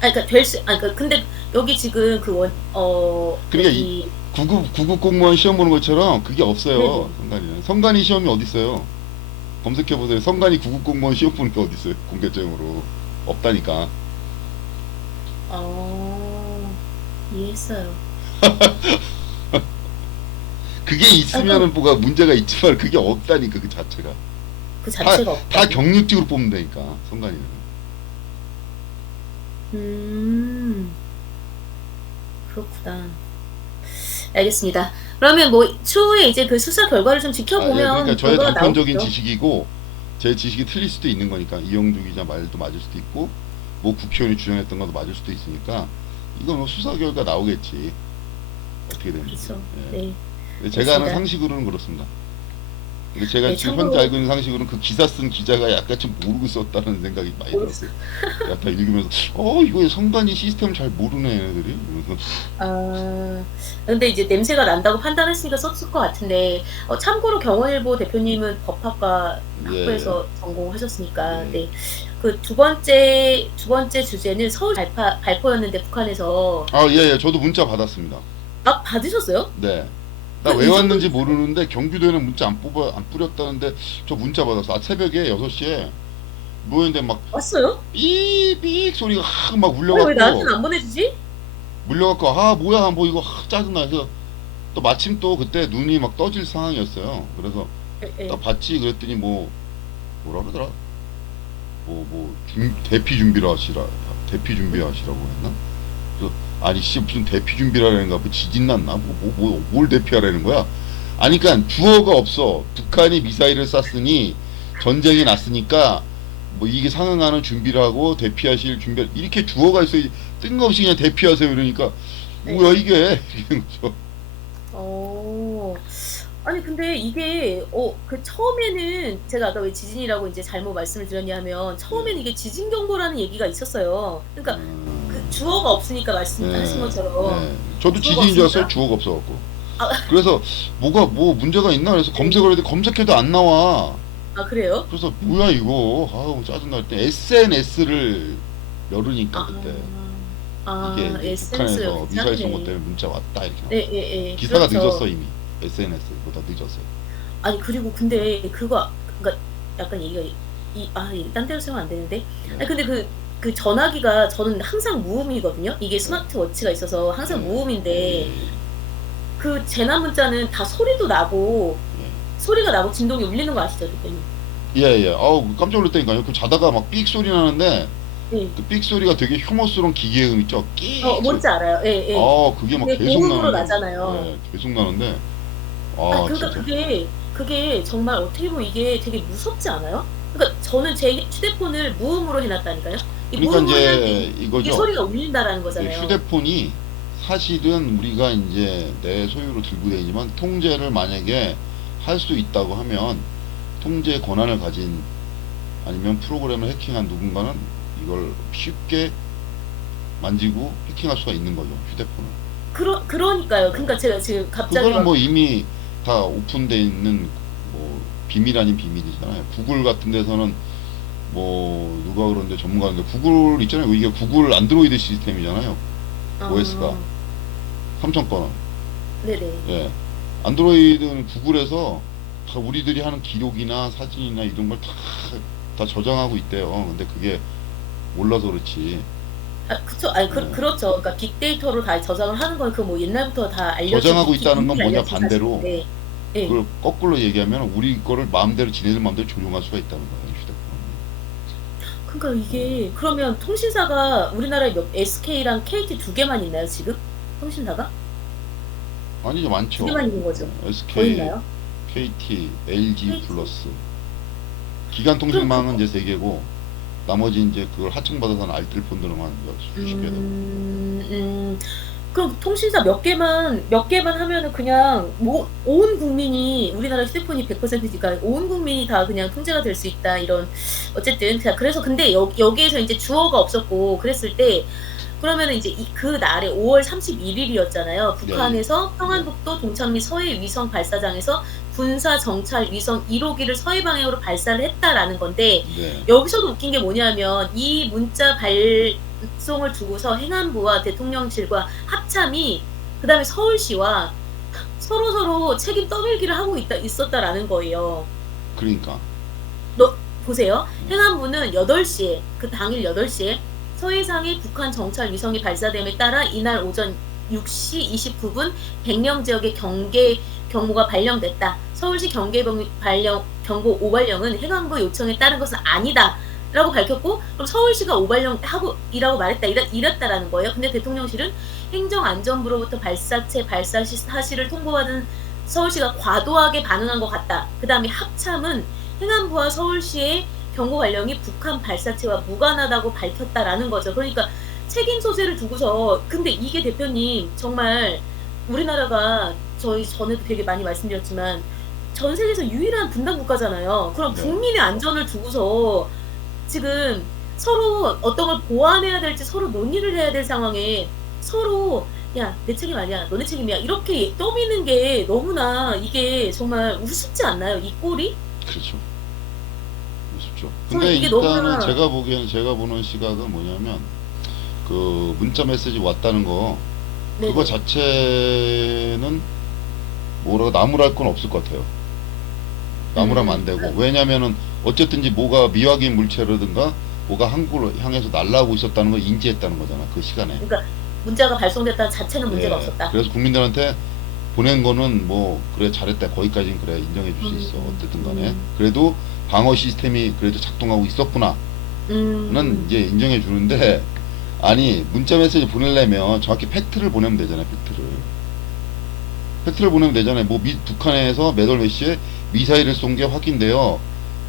아니 그러니까 근데 여기 지금 그러니까 여기 구급 공무원 시험 보는 것처럼 그게 네네. 없어요. 선관위는. 선관위 시험이 어디 있어요? 검색해 보세요. 선관위 구급 공무원 시험 보는 게 어디 있어요? 공개적으로 없다니까. 이해했어요. 그게 아, 그, 있으면은 뭐가 문제가 있지만 그게 없다니까 그 자체가. 그 다, 자체가 다 없다고. 경력직으로 뽑는다니까 선관위는. 음, 그렇구나. 알겠습니다. 그러면 뭐 추후에 이제 그 수사 결과를 좀 아, 예, 그러니까 지켜보면 저의 결과가 단편적인 나오겠죠. 지식이고 제 지식이 틀릴 수도 있는 거니까 이영주 기자 말도 맞을 수도 있고 뭐 국회의원이 주장했던 것도 맞을 수도 있으니까 이건 뭐 수사 결과 나오겠지 어떻게 되는지. 그렇죠. 예. 네, 근데 제가 아는 알겠습니다. 상식으로는 그렇습니다. 근데 제가 네, 지금 현재 참고로 알고 있는 상식으로는 그 기사 쓴 기자가 약간 좀 모르고 썼다는 생각이 많이 들었어요. 약간 읽으면서 이거 선관위 시스템 잘 모르네 얘네들이 이러면서. 아, 근데 이제 냄새가 난다고 판단했으니까 썼을 것 같은데, 참고로 경원일보 대표님은 법학과 예, 예, 학부에서 전공하셨으니까, 예. 네. 그 두 번째 주제는 서울 발포였는데 북한에서, 아, 예, 예. 저도 문자 받았습니다. 받으셨어요? 네. 나 그, 왜 이 정도, 왔는지 모르는데 경기도에는 문자 안 뿌렸다는데 저 문자 받았어. 새벽에 6시에 뭐였는데 막 왔어요? 삐삐 소리가 막 왜 울려갖고 나한테는 안 보내주지? 뭐야 뭐 이거 짜증나. 그래서 또 마침 또 그때 눈이 막 떠질 상황이었어요. 그래서 예, 나 예. 봤지. 그랬더니 뭐라 그러더라. 대피 준비를 하시라. 대피 준비하시라고 했나? 그래서 아니 씨 무슨 대피 준비라는가 뭐 지진 났나 뭘 대피하라는 거야. 아니 그러니까 주어가 없어. 북한이 미사일을 쐈으니 전쟁이 났으니까 뭐 이게 상응하는 준비를 하고 대피하실 준비 이렇게 주어가 있어야지. 뜬금없이 그냥 대피하세요 이러니까 뭐야 예. 이게 이런 거죠. 어, 아니, 근데 이게, 처음에는, 제가 아까 왜 지진이라고 이제 잘못 말씀을 드렸냐면, 처음에는 예. 이게 지진 경보라는 얘기가 있었어요. 그러니까, 그 음, 주어가 없으니까 말씀하신 예, 것처럼, 예. 저도 주어가 지진인 줄 알았어요. 없으니까, 주어가 없어갖고. 아, 그래서 뭐 문제가 있나 그래서 네. 검색을 했는데 검색해도 안 나와. 그래요? 그래서 뭐야 이거 짜증날 때 SNS를 열으니까 아, 그때 이게 이제 SNS요. 북한에서 미사일 쏜 것 괜찮네. 때문에 문자 왔다 이렇게 네, 나왔어. 예, 예. 기사가 늦었어 그렇죠. 이미. SNS보다 늦었어요. 아니, 그리고 근데 그러니까 약간 얘기가, 딴 데로 쓰면 안 되는데. 네. 아니, 근데 그 전화기가 저는 항상 무음이거든요. 이게 네. 스마트워치가 있어서 항상 네. 무음인데, 예. 그 재난 문자는 다 소리가 나고 진동이 울리는 거 아시죠, 대표님? 예. 예. 깜짝 놀랐다니까요. 그 자다가 막 삑 소리 나는데 네. 그 삑 소리가 되게 혐오스러운 기계음 있죠. 끽 소리. 뭔지 알아요. 예, 예. 그게 막 그게 계속 고음으로 나는데. 나잖아요. 예. 계속 나는데 그러니까 진짜. 그게 정말 어떻게 보면 이게 되게 무섭지 않아요? 그러니까 저는 제 휴대폰을 무음으로 해놨다니까요. 이 그러니까 무음으로 해놨는데 이제 이게 이거죠. 소리가 울린다라는 이 거잖아요. 휴대폰이 사실은 우리가 이제 내 소유로 들고 다니지만 통제를 만약에 할 수 있다고 하면 통제 권한을 가진 아니면 프로그램을 해킹한 누군가는 이걸 쉽게 만지고 해킹할 수가 있는 거죠 휴대폰을. 그러니까요. 그러니까 제가 지금 갑자기 그거는 막 뭐 이미 다 오픈돼 있는 뭐 비밀 아닌 비밀이잖아요. 구글 같은 데서는 뭐 누가 그런데 전문가인데 구글 있잖아요. 이게 구글 안드로이드 시스템이잖아요. OS가 어, 삼성 거는. 네네. 예. 안드로이드는 구글에서 다 우리들이 하는 기록이나 사진이나 이런 걸 다 저장하고 있대요. 근데 그게 몰라서 그렇지. 아, 그쵸. 아니, 예. 그렇죠. 그러니까 빅데이터로 다 저장을 하는 건 그 뭐 옛날부터 다 알려진 저장하고 있다는 건 이미 뭐냐 알려진 반대로 사실인데. 예. 그걸 거꾸로 얘기하면 우리 거를 마음대로 지네들 마음대로 조종할 수가 있다는 거예요. 휴대폰. 그러니까 이게 그러면 통신사가 우리나라에 SK랑 KT 두 개만 있나요, 지금? 통신사가? 아니죠, 두 많죠. 개만 있는 거죠. 더 SK, 있나요? KT, LG KT. 플러스. 기간 그럼 통신망은 이제 세 개고 나머지 이제 그걸 하청받아서 하는 알뜰폰들은 수십 개 되고. 음, 그럼 통신사 몇 개만 하면은 그냥 뭐 온 국민이 우리나라 휴대폰이 100%니까 온 국민이 다 그냥 통제가 될 수 있다 이런 어쨌든 그래서 근데 여기에서 이제 주어가 없었고 그랬을 때 그러면은 이제 그 날에 5월 31일이었잖아요. 네, 북한에서 네, 평안북도 동창리 서해 위성 발사장에서 군사 정찰 위성 1호기를 서해 방향으로 발사를 했다라는 건데 네. 여기서도 웃긴 게 뭐냐면 이 문자 발송을 두고서 행안부와 대통령실과 합참이 그다음에 서울시와 서로서로 책임 떠밀기를 하고 있었다라는 거예요. 그러니까. 너 보세요. 행안부는 8시에 그 당일 8시에 서해상의 북한 정찰 위성이 발사됨에 따라 이날 오전 6시 29분 백령 지역의 경보가 발령됐다. 서울시 경고 오발령은 행안부 요청에 따른 것은 아니다. 라고 밝혔고 그럼 서울시가 오발령 하고 이라고 말했다 이랬다라는 거예요. 근데 대통령실은 행정안전부로부터 발사체 발사 사실을 통보받은 서울시가 과도하게 반응한 것 같다. 그 다음에 합참은 행안부와 서울시의 경고 발령이 북한 발사체와 무관하다고 밝혔다라는 거죠. 그러니까 책임 소재를 두고서 근데 이게 대표님 정말 우리나라가 저희 전에도 되게 많이 말씀드렸지만 전 세계에서 유일한 분단 국가잖아요. 그럼 네. 국민의 안전을 두고서 지금 서로 어떤 걸 보완해야 될지 서로 논의를 해야 될 상황에 서로 야, 내 책임 아니야. 너네 책임이야. 이렇게 떠미는 게 너무나 이게 정말 우습지 않나요? 이 꼴이? 그렇죠. 그렇죠. 저는 근데 이게 일단은 너무나 제가 보는 시각은 뭐냐면 그 문자 메시지 왔다는 거 그거 네네. 자체는 뭐라고 나무랄 건 없을 것 같아요. 나무라면 안 되고. 그러니까 왜냐면은 어쨌든지 뭐가 미확인 물체라든가 뭐가 한국을 향해서 날아오고 있었다는 걸 인지했다는 거잖아. 그 시간에. 그러니까 문자가 발송됐다는 자체는 문제가 예. 없었다. 그래서 국민들한테 보낸 거는 뭐 그래 잘했다. 거기까지는 그래 인정해 줄 수 있어. 어쨌든 간에. 음, 그래도 방어 시스템이 그래도 작동하고 있었구나는 음, 이제 인정해 주는데 아니 문자 메시지 보내려면 정확히 팩트를 보내면 되잖아요. 팩트를 보내면 되잖아요. 뭐 북한에서 몇 월 몇 시에 미사일을 쏜 게 확인돼요.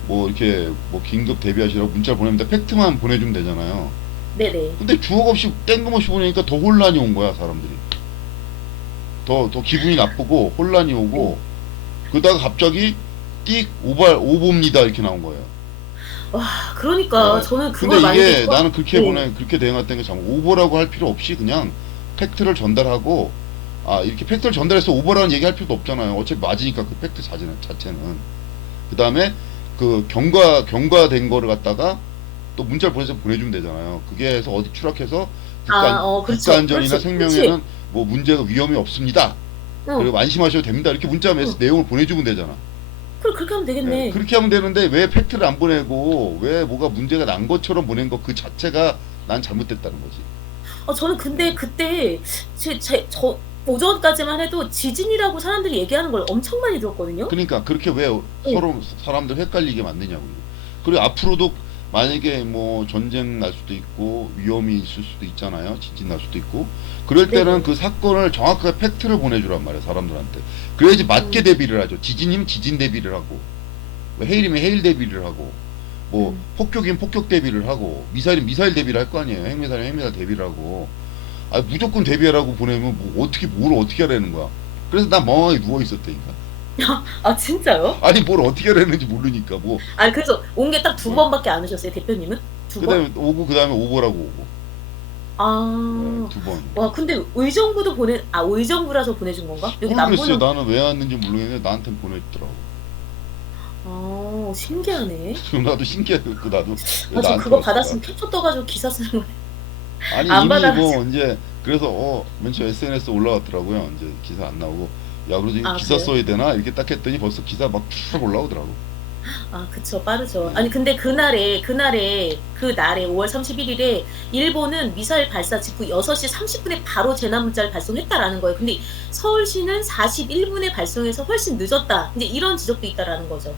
뭐 이렇게 뭐 긴급 대비하시라고 문자를 보내면 돼. 팩트만 보내주면 되잖아요. 네네. 근데 주어 없이 땡금없이 보내니까 더 혼란이 온 거야 사람들이. 더 기분이 나쁘고 혼란이 네. 오고 그러다가 갑자기 띡 오보입니다 이렇게 나온 거예요. 와, 그러니까 예. 저는 근데 그걸 만약에 이게 나는 그렇게 네. 그렇게 대응했던 게 참 오보라고 할 필요 없이 그냥 팩트를 전달하고 아 이렇게 팩트를 전달해서 오보라는 얘기할 필요도 없잖아요. 어차피 맞으니까 그 팩트 자체는. 그 다음에 그 경과된 거를 갖다가 또 문자를 보내서 보내주면 되잖아요. 그게 해서 어디 추락해서 아, 국가 그렇죠. 안전이나 그렇지. 그렇지. 생명에는 뭐 문제가 위험이 없습니다. 응, 그리고 안심하셔도 됩니다. 이렇게 문자 응. 내용을 보내주면 되잖아. 그래, 그렇게 하면 예, 되겠네. 그렇게 하면 되는데 왜 팩트를 안 보내고 왜 뭐가 문제가 난 것처럼 보낸 거 그 자체가 난 잘못됐다는 거지. 저는 근데 예. 그때 저 오전까지만 해도 지진이라고 사람들이 얘기하는 걸 엄청 많이 들었거든요. 그러니까 그렇게 왜 응, 서로 사람들 헷갈리게 만드냐고. 그리고 앞으로도 만약에 뭐 전쟁 날 수도 있고 위험이 있을 수도 있잖아요. 지진 날 수도 있고. 그럴 때는 네네. 그 사건을 정확하게 팩트를 보내주란 말이야 사람들한테. 그래야지 맞게 음, 대비를 하죠. 지진이면 지진 대비를 하고, 뭐 해일이면 해일 대비를 하고, 뭐 음. 폭격이면 폭격 대비를 하고, 미사일이면 미사일 대비를 할 거 아니에요. 핵미사일이면 핵미사일 대비를 하고. 아 무조건 대비하라고 보내면 뭐 어떻게 뭘 어떻게 하라는 거야. 그래서 나 멍하니 누워 있었다니까. 아, 진짜요? 아니 뭘 어떻게 하라는지 모르니까 뭐. 아, 그래서 온 게 딱 두 어. 번밖에 안 오셨어요, 대표님은? 두 번? 그다음에 오고 그다음에 오보라고 오고. 네, 아, 두 번. 와, 근데 의정부라서 보내준 건가? 여기 모르겠어요. 남부는, 나는 왜 왔는지 모르겠는데 나한테 보냈더라고. 신기하네. 나도 신기했고 나도 왜 저 나한테 그거 왔을까? 받았으면 캡처 떠가지고 기사 쓰는 거. 아니 안 이미 받아가지고. 뭐 이제 그래서 맨 처음 SNS 올라왔더라고요. 이제 기사 안 나오고 야 그래도 이거 아, 기사 그래요? 써야 되나 이렇게 딱 했더니 벌써 기사 막 쭉 올라오더라고. 아, 그쵸. 빠르죠. 네. 아니, 근데 그날에 5월 31일에 일본은 미사일 발사 직후 6시 30분에 바로 재난 문자를 발송했다라는 거예요. 근데 서울시는 41분에 발송해서 훨씬 늦었다. 이제 이런 지적도 있다라는 거죠.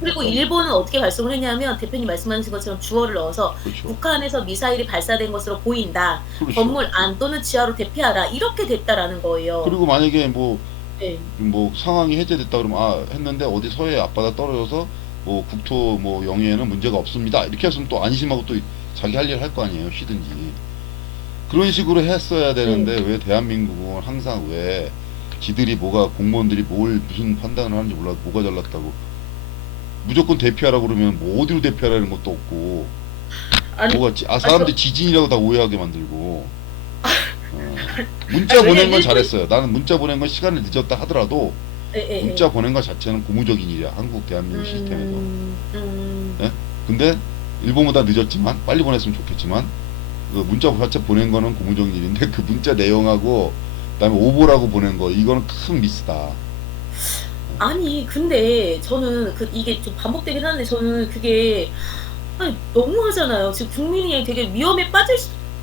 그리고 약간 일본은 어떻게 발송을 했냐면 대표님 말씀하신 것처럼 주어를 넣어서 그렇죠. 북한에서 미사일이 발사된 것으로 보인다. 그렇죠. 건물 안 또는 지하로 대피하라. 이렇게 됐다라는 거예요. 그리고 만약에 네. 뭐 상황이 해제됐다 그러면 했는데 어디 서해 앞바다 떨어져서 뭐 국토 뭐 영해에는 문제가 없습니다. 이렇게 했으면 또 안심하고 또 자기 할 일 할 거 아니에요. 쉬든지. 그런 식으로 했어야 네. 되는데 왜 대한민국은 항상 왜 지들이 뭐가 공무원들이 뭘 무슨 판단을 하는지 몰라 뭐가 잘났다고 무조건 대피하라고 그러면 뭐 어디로 대피하라는 것도 없고 아니, 사람들이 지진이라고 다 오해하게 만들고 문자 아니, 보낸 왜냐면 건 일본, 잘했어요. 나는 문자 보낸 건 시간이 늦었다 하더라도 예, 예, 예. 문자 보낸 것 자체는 고무적인 일이야. 한국 대한민국 시스템에서. 예? 근데 일본보다 늦었지만 빨리 보냈으면 좋겠지만 그 문자 자체 보낸 거는 고무적인 일인데 그 문자 내용하고 그다음에 오보라고 보낸 거 이거는 큰 미스다. 아니, 근데 저는 이게 좀 반복되긴 하는데 저는 그게, 아니, 너무 하잖아요. 지금 국민이 되게 위험에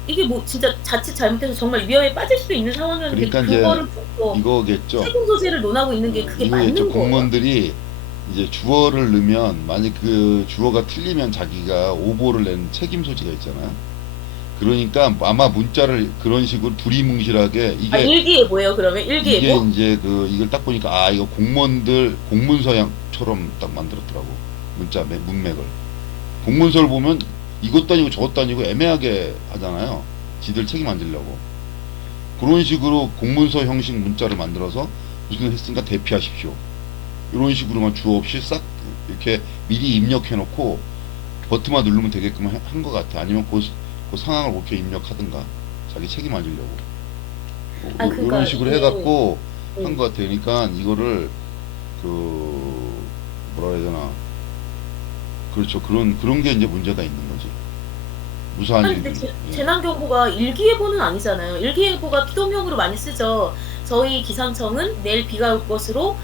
이게 뭐 진짜 자칫 잘못해서 정말 위험에 빠질 수도 있는 상황이었는데 그러니까 이제 그거를 두고 이거겠죠. 책임 소재를 논하고 있는 게 그게 이거겠죠. 맞는 거예요? 공무원들이 이제 주어를 넣으면 만약 그 주어가 틀리면 자기가 오보를 내는 책임 소지가 있잖아요. 그러니까 아마 문자를 그런 식으로 두리뭉실하게 아, 일기예보예요, 그러면? 이게 일기예보? 이제 이걸 딱 보니까 이거 공무원들 공문서양처럼 딱 만들었더라고. 문맥을. 공문서를 보면 이것도 아니고 저것도 아니고 애매하게 하잖아요. 지들 책임 안 지려고. 그런 식으로 공문서 형식 문자를 만들어서 무슨 했으니까 대피하십시오. 이런 식으로만 주어 없이 싹 이렇게 미리 입력해 놓고 버튼만 누르면 되게끔 한 것 같아. 아니면 그 상황을 그렇게 입력하든가 자기 책임 안 지려고. 아, 이런 그러니까 식으로 이게, 해갖고 한 네. 것 같아. 그러니까 이거를 그 뭐라 해야 되나. 그렇죠. 그런 게 이제 문제가 있는 거지. 무사한 아니, 근데 일들이. 예. 재난경보가 일기예보는 아니잖아요. 일기예보가 피동형으로 많이 쓰죠. 저희 기상청은 내일 비가 올 것으로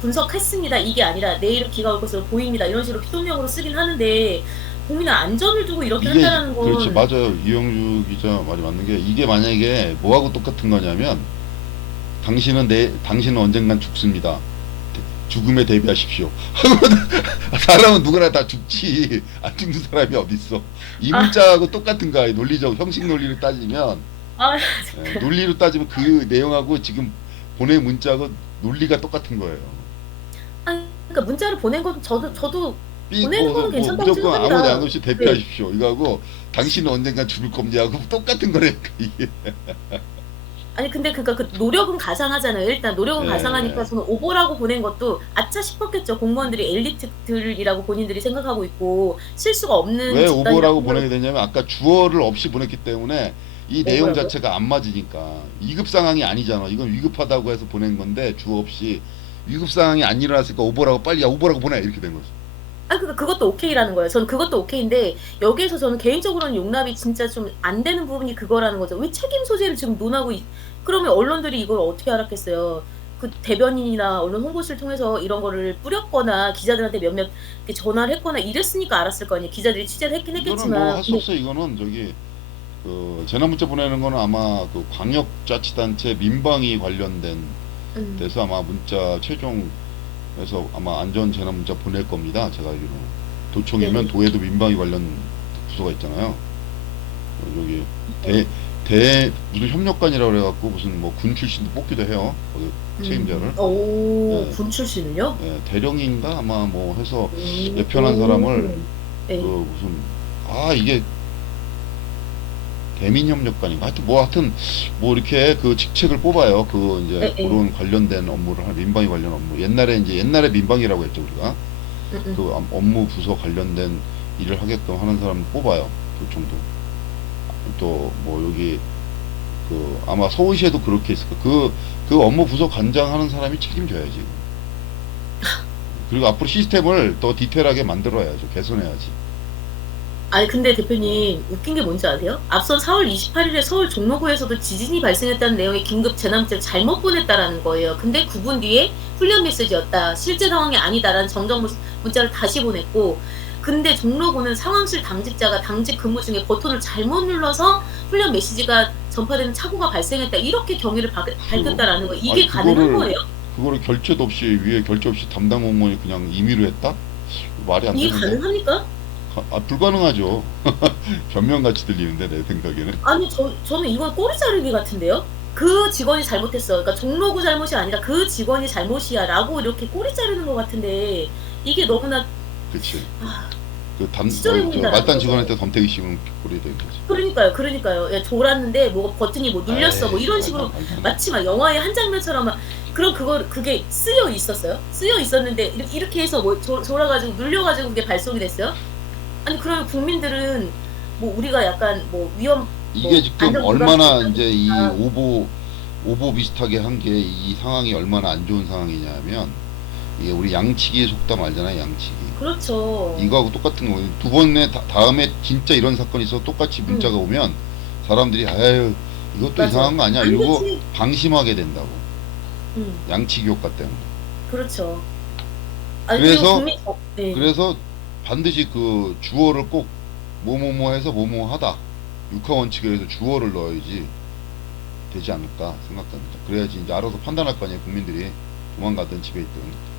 분석했습니다. 이게 아니라 내일은 비가 올 것으로 보입니다. 이런 식으로 피동형으로 쓰긴 하는데 국민의 안전을 두고 이렇게 한다는 그렇죠. 건, 맞아요. 이영주 기자 말이 맞는 게 이게 만약에 뭐하고 똑같은 거냐면 당신은 언젠간 죽습니다. 죽음에 대비하십시오. 사람은 누구나 다 죽지. 안 죽는 사람이 어딨어. 이 아, 문자하고 똑같은 거야. 논리적, 형식 논리로 따지면, 아, 논리로 따지면 그 내용하고 지금 보낸 문자하고 논리가 똑같은 거예요. 아니, 그러니까 문자를 보낸 건 저도 보내는 거는 뭐 괜찮다고 무조건 아무 데 안 생각합니다. 없이 네. 대피하십시오. 이거하고 당신은 언젠가 죽을 겁니다. 하고 똑같은 거니까 이게. 아니, 근데 그니까 그 노력은 가상하잖아요. 일단 노력은 가상하니까 예. 저는 오보라고 보낸 것도 아차 싶었겠죠. 공무원들이 엘리트들이라고 본인들이 생각하고 있고 실수가 없는 왜 집단이라고 오보라고 생각을. 보내게 되냐면 아까 주어를 없이 보냈기 때문에 이 내용 뭐라고요? 자체가 안 맞으니까 위급 상황이 아니잖아. 이건 위급하다고 해서 보낸 건데 주어 없이 위급 상황이 안 일어났으니까 오보라고 빨리 야 오보라고 보내 이렇게 된 거지. 아, 그것도 오케이라는 거예요. 저는 그것도 오케이인데 여기에서 저는 개인적으로는 용납이 진짜 좀 안 되는 부분이 그거라는 거죠. 왜 책임 소재를 지금 논하고 그러면 언론들이 이걸 어떻게 알았겠어요. 그 대변인이나 언론 홍보실 통해서 이런 거를 뿌렸거나 기자들한테 몇몇 이렇게 전화를 했거나 이랬으니까 알았을 거 아니에요. 기자들이 취재를 했긴 이거는 뭐 했겠지만. 할 수 근데 없어. 이거는 저기 그 재난문자 보내는 거는 아마 그 광역자치단체 민방위 관련된 음, 데서 아마 문자 최종에서 아마 안전 재난문자 보낼 겁니다. 제가 알기로 도청이면 네네. 도에도 민방위 관련 부서가 있잖아요. 여기 대, 무슨 협력관이라고 그래갖고 무슨 뭐 군 출신도 뽑기도 해요. 거기 책임자를. 오, 예, 군 출신을요? 대령인가 아마 뭐 해서 예편한 사람을 오, 네. 무슨 이게 대민협력관인가 하여튼 뭐 이렇게 그 직책을 뽑아요. 그 이제 네, 네. 그런 관련된 업무를 한 민방위 관련 업무. 옛날에 민방위라고 했죠 우리가. 그 업무 부서 관련된 일을 하게끔 하는 사람 뽑아요. 그 정도. 또 뭐 여기 아마 서울시에도 그렇게 있을 거야. 그 업무 부서 관장하는 사람이 책임져야지. 그리고 앞으로 시스템을 더 디테일하게 만들어야죠. 개선해야지. 아니 근데 대표님 웃긴 게 뭔지 아세요? 앞선 4월 28일에 서울 종로구에서도 지진이 발생했다는 내용의 긴급 재난문자를 잘못 보냈다라는 거예요. 근데 9분 뒤에 훈련 메시지였다. 실제 상황이 아니다라는 정정 문자를 다시 보냈고 근데 종로구는 상황실 당직자가 당직 근무 중에 버튼을 잘못 눌러서 훈련 메시지가 전파되는 착오가 발생했다. 이렇게 경위를 밝혔다라는 거. 이게 아니, 가능한 거예요? 그거를 결재도 없이 위에 결재 없이 담당 공무원이 그냥 임의로 했다? 말이 안 이게 되는데. 가능합니까? 불가능하죠. 변명같이 들리는데 내 생각에는. 아니 저는 이건 꼬리 자르기 같은데요? 그 직원이 잘못했어. 그러니까 종로구 잘못이 아니라 그 직원이 잘못이야라고 이렇게 꼬리 자르는 것 같은데 이게 너무나 그치. 아, 그 시절의 문제라는 말단 거죠. 직원한테 덤태기 씌우는 꼴이 되는 거지. 그러니까요. 야, 졸았는데 뭐 버튼이 뭐 눌렸어 뭐 이런 식으로 마치 막 영화의 한 장면처럼 막 그런 그게 쓰여 있었어요? 쓰여 있었는데 이렇게 해서 뭐 졸아가지고 눌려가지고 그게 발송이 됐어요? 아니 그러면 국민들은 뭐 우리가 약간 뭐 위험 이게 뭐 지금 안전 얼마나 불감 이제 이 아, 오보 비슷하게 한 게 이 상황이 얼마나 안 좋은 상황이냐면 이게 우리 양치기의 속담 알잖아요, 양치기. 그렇죠. 이거하고 똑같은 거예요. 두 번에 다음에 진짜 이런 사건이 있어 똑같이 문자가 오면 사람들이 아유 이것도 맞아. 이상한 거 아니야 안 이러고 되지. 방심하게 된다고. 음, 양치기 효과 때문에. 그렇죠. 아니 그리고 그래서 국민 네. 그래서 반드시 그 주어를 꼭 뭐뭐뭐 해서 뭐뭐 하다. 육하 원칙에 의해서 주어를 넣어야지 되지 않을까 생각합니다. 그래야지 이제 알아서 판단할 거 아니에요. 국민들이 도망가든 집에 있든.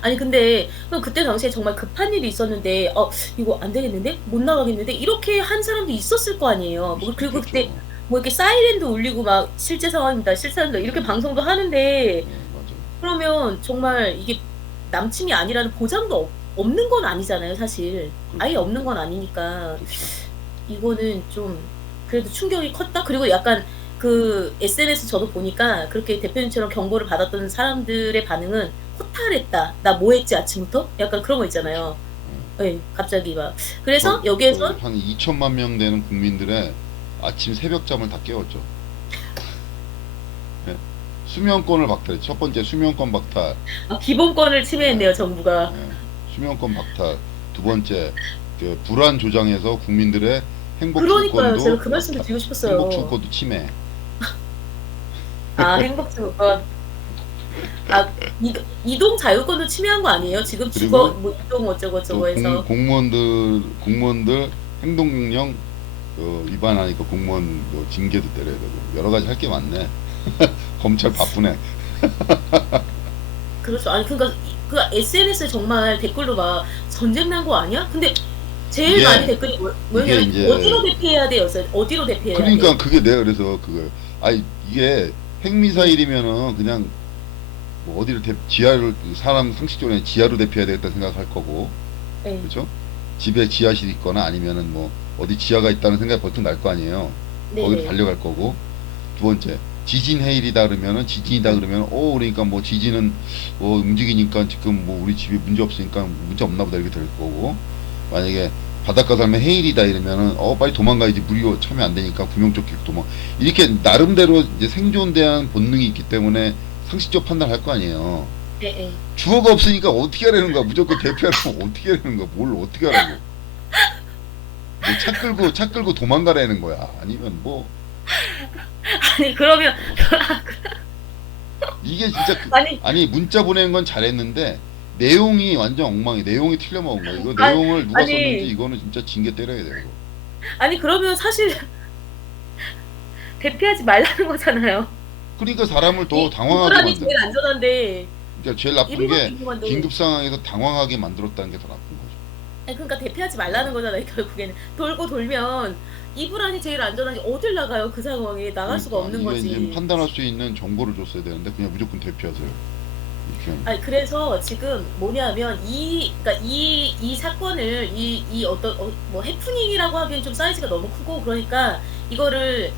아니 근데 그럼 그때 당시에 정말 급한 일이 있었는데 이거 안 되겠는데 못 나가겠는데 이렇게 한 사람도 있었을 거 아니에요. 뭐 그리고 그때 그렇죠. 뭐 이렇게 사이렌도 울리고 막 실제 상황입니다. 실사입니다. 이렇게 방송도 하는데 네, 맞아요. 그러면 정말 이게 남침이 아니라는 보장도 없는 건 아니잖아요, 사실. 아예 그렇죠. 없는 건 아니니까 그렇죠. 이거는 좀 그래도 충격이 컸다. 그리고 약간 그 SNS 저도 보니까 그렇게 대표님처럼 경고를 받았던 사람들의 반응은 호탈했다. 나 뭐 했지 아침부터? 약간 그런 거 있잖아요. 네. 네, 갑자기 막. 그래서 여기에서 한 2천만 명 되는 국민들의 아침 새벽잠을 다 깨웠죠. 네. 수면권을 박탈. 첫 번째 수면권 박탈. 기본권을 침해했네요, 정부가. 네. 수면권 박탈. 두 번째 그 불안 조장해서 국민들의 행복 그러니까요. 제가 주권도 그 말씀을 드리고 행복 싶었어요. 주권도 침해. 행복주권. 아, 이동 자유권도 침해한 거 아니에요? 지금 그리고 뭐 이동 어쩌고 저쩌고 해서. 공무원들 행동명령 위반하니까 공무원 징계도 때려야 되고 여러 가지 할 게 많네. 검찰 바쁘네. 그렇죠. 아니 그러니까 그 SNS에 정말 댓글로 막 전쟁 난 거 아니야? 근데 제일 이게- 많이 댓글이 뭐냐면 이게 이제- 어디로 대피해야 돼요? 어디로 대피해야 돼? 그러니까 그게 내가 그래서 그거 이게 핵미사일이면은 그냥 뭐 어디를 지하를 사람 상식적으로 지하로 대피해야 되겠다 생각할 거고 네. 그렇죠? 집에 지하실 있거나 아니면은 뭐 어디 지하가 있다는 생각이 벌써 날 거 아니에요. 네. 거기로 달려갈 거고. 두 번째 지진 해일이다 그러면은 지진이다 그러면 그러니까 뭐 지진은 움직이니까 지금 뭐 우리 집에 문제 없으니까 문제 없나 보다 이렇게 될 거고. 만약에 바닷가 살면 해일이다 이러면은 빨리 도망가야지 물이 차면 안 되니까 구명조끼 도망. 이렇게 나름대로 이제 생존에 대한 본능이 있기 때문에 상식적 판단할 거 아니에요. 네, 네. 주어가 없으니까 어떻게 하라는 거야. 무조건 대피하라고 어떻게 하라는 거야. 뭘 어떻게 하라고. 뭐 차 끌고 도망가라는 거야. 아니면 뭐 아니 그러면 이게 진짜 아니 문자 보내는 건 잘했는데 내용이 완전 엉망이. 내용이 틀려먹은 거야. 이거 아니, 내용을 누가 아니. 썼는지 이거는 진짜 징계 때려야 돼. 이거. 아니 그러면 사실 대피하지 말라는 거잖아요. 그러니까 사람을 더 당황하게 이불안이 만든. 제일 안전한데 그러니까 제일 나쁜 이불만 게 입고만도 긴급 상황에서 당황하게 만들었다는 게 더 나쁜 거죠. 아니 그러니까 대피하지 말라는 거잖아요. 결국에는 돌고 돌면 이불안이 제일 안전하지 어딜 나가요? 그 상황에 나갈 수가 없는 이게 거지. 이제 판단할 수 있는 정보를 줬어야 되는데 그냥 무조건 대피하세요. 이렇게 하면. 아니 그래서 지금 뭐냐면 그러니까 이 사건을 이 어떤 뭐 해프닝이라고 하기엔 좀 사이즈가 너무 크고 그러니까 이거를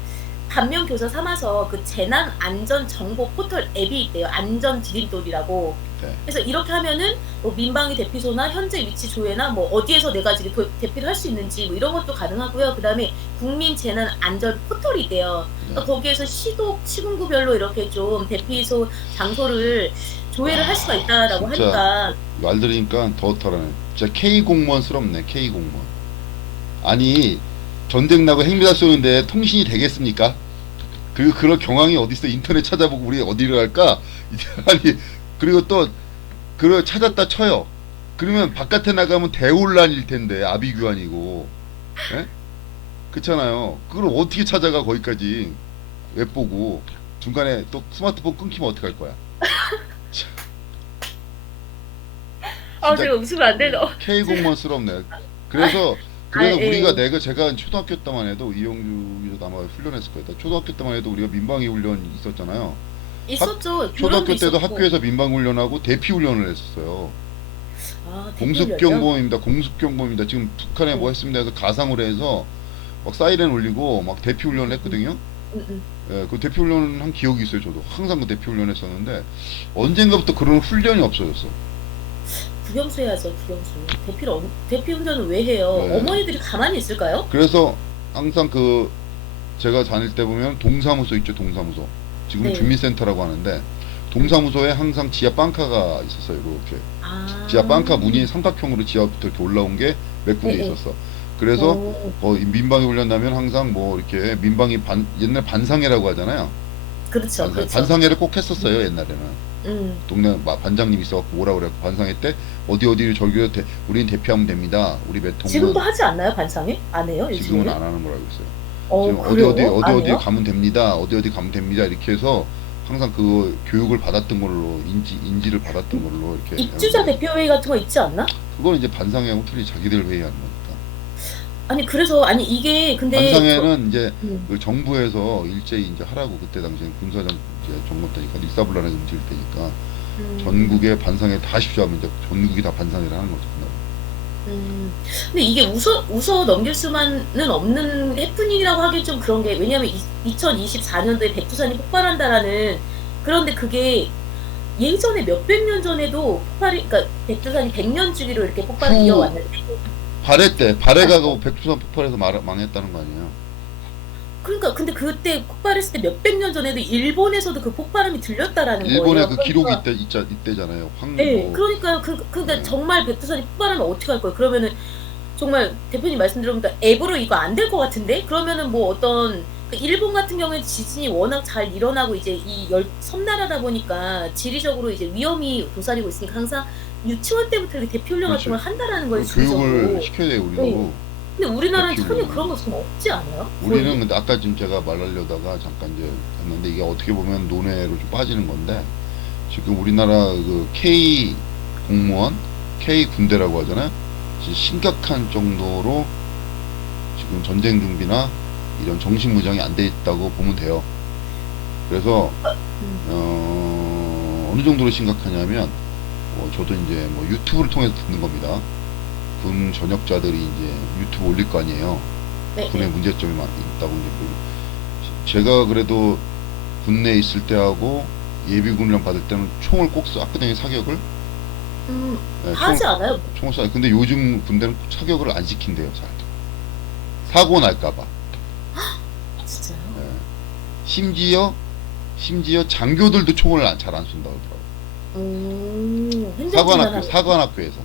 반면 교사 삼아서 그 재난 안전 정보 포털 앱이 있대요. 안전 디딤돌이라고. 네. 그래서 이렇게 하면은 뭐 민방위 대피소나 현재 위치 조회나 뭐 어디에서 내가 지금 대피를 할 수 있는지 뭐 이런 것도 가능하고요. 그다음에 국민 재난 안전 포털이 있대요. 그러니까 거기에서 시군구별로 이렇게 좀 대피소 장소를 조회를 할 수가 있다라고 진짜. 하니까 말 들으니까 더 털하네. 진짜 K 공무원스럽네. K 공무원. 아니 전쟁 나고 핵미사일 쏘는데 통신이 되겠습니까? 그리고 그런 경황이 어디 있어? 인터넷 찾아보고 우리 어디로 갈까? 아니 그리고 또 그걸 찾았다 쳐요. 그러면 바깥에 나가면 대혼란일 텐데 아비규환이고, 예? 그렇잖아요. 그걸 어떻게 찾아가 거기까지 웹 보고 중간에 또 스마트폰 끊기면 어떡할 거야? 아, 진짜 제가 웃으면 안 되죠. K공무원스럽네. 그래서 예. 우리가 제가 초등학교 때만 해도 이용주 기자 아마 훈련했을 거예요. 초등학교 때만 해도 우리가 민방위 훈련 있었잖아요. 있었죠. 교련도 초등학교 때도 있었고. 학교에서 민방 훈련하고 대피 훈련을 했었어요. 아, 공습경보입니다. 공습경보입니다. 지금 북한에 뭐 했습니다 해서 가상으로 해서 막 사이렌 울리고 막 대피 훈련을 했거든요. 응. 예, 그 대피 훈련 한 기억이 있어요. 저도 항상 그 대피 훈련 했었는데 언젠가부터 그런 훈련이 없어졌어. 국영수 해야죠, 국영수. 대피 운전을 왜 해요? 네. 어머니들이 가만히 있을까요? 그래서 항상 제가 다닐 때 보면 동사무소 있죠. 동사무소. 지금 네. 주민센터라고 하는데 동사무소에 항상 지하 빵카가 있었어요. 이렇게 아. 지하 빵카 문이 삼각형으로 지하부터 이렇게 올라온 게 몇 군데 네, 있었어. 그래서 오. 민방위 훈련 나면 항상 뭐 이렇게 민방위 옛날 반상회라고 하잖아요. 그렇죠, 그렇죠. 반상회를 꼭 했었어요. 옛날에는 동네 반장님 있어갖고 오라 그래갖고 반상회 때 어디 저기로 우리는 대피하면 됩니다. 우리 몇 지금도 동은 하지 않나요, 반상회? 안 해요, 요즘에? 지금은 안 하는 걸로 알고 있어요. 지금 그래요? 안 어디 해요? 가면 됩니다. 어디 가면 됩니다. 이렇게 해서 항상 그 교육을 받았던 걸로 인지를 받았던 걸로 이렇게 입주자 대표회의 같은 거 있지 않나? 그건 이제 반상회하고 틀리 자기들 회의하는 거니까. 아니, 그래서, 아니, 이게, 근데. 반상회는 이제 음. 그 정부에서 일제히 이제 하라고 그때 당시에 군사정 이제 점검 때니까 일사불란하게 움직일 때니까 전국에 반상회 다 하십시오 하면 이제 전국이 다 반상회를 하는 거죠. 근데 이게 웃어 넘길 수만은 없는 해프닝이라고 하기 좀 그런 게, 왜냐면 2024년도에 백두산이 폭발한다라는, 그런데 그게 예전에 몇백 년 전에도 그러니까 백두산이 100년 주기로 이렇게 폭발을 후. 이어왔는데. 발해가 백두산 폭발해서 망했다는 거 아니에요? 그러니까 근데 그때 폭발했을 때 몇백 년 전에도 일본에서도 그 폭발음이 들렸다라는 일본에 거예요. 그 기록이 있대잖아요. 네, 그러니까요. 그러니까 정말 백두산이 폭발하면 어떻게 할 거예요? 그러면은 정말 대표님 말씀 들어보니까 앱으로 이거 안 될 것 같은데? 그러면은 뭐 어떤 일본 같은 경우에 지진이 워낙 잘 일어나고 이제 섬나라다 보니까 지리적으로 이제 위험이 도사리고 있으니까 항상 유치원 때부터 이렇게 대피 훈련 같은 걸 한다라는 거예요. 교육을 주기적으로. 시켜야 돼요, 우리도. 네. 근데 우리나라는 대피 전혀 훈련. 그런 거 좀 없지 않아요? 우리는 근데 아까 지금 제가 말하려다가 잠깐 이제 했는데 이게 어떻게 보면 논외로 좀 빠지는 건데 지금 우리나라 그 K 공무원, K 군대라고 하잖아요. 진짜 심각한 정도로 지금 전쟁 준비나 이런 정신 무장이 안 돼 있다고 보면 돼요. 그래서 어느 정도로 심각하냐면 저도 이제 뭐 유튜브를 통해서 듣는 겁니다. 군 전역자들이 이제 유튜브 올릴 거 아니에요. 네. 군의 문제점이 있다고 이제 제가 그래도 군내에 있을 때하고 예비군이랑 받을 때는 총을 꼭 쐈거든요. 사격을. 네, 하지 않아요? 총을 쏴요. 근데 요즘 군대는 사격을 안 시킨대요. 잘. 사고 날까봐. 진짜요? 네. 심지어 장교들도 총을 잘 안 쏜다고 하더라고요. 사관학교에서.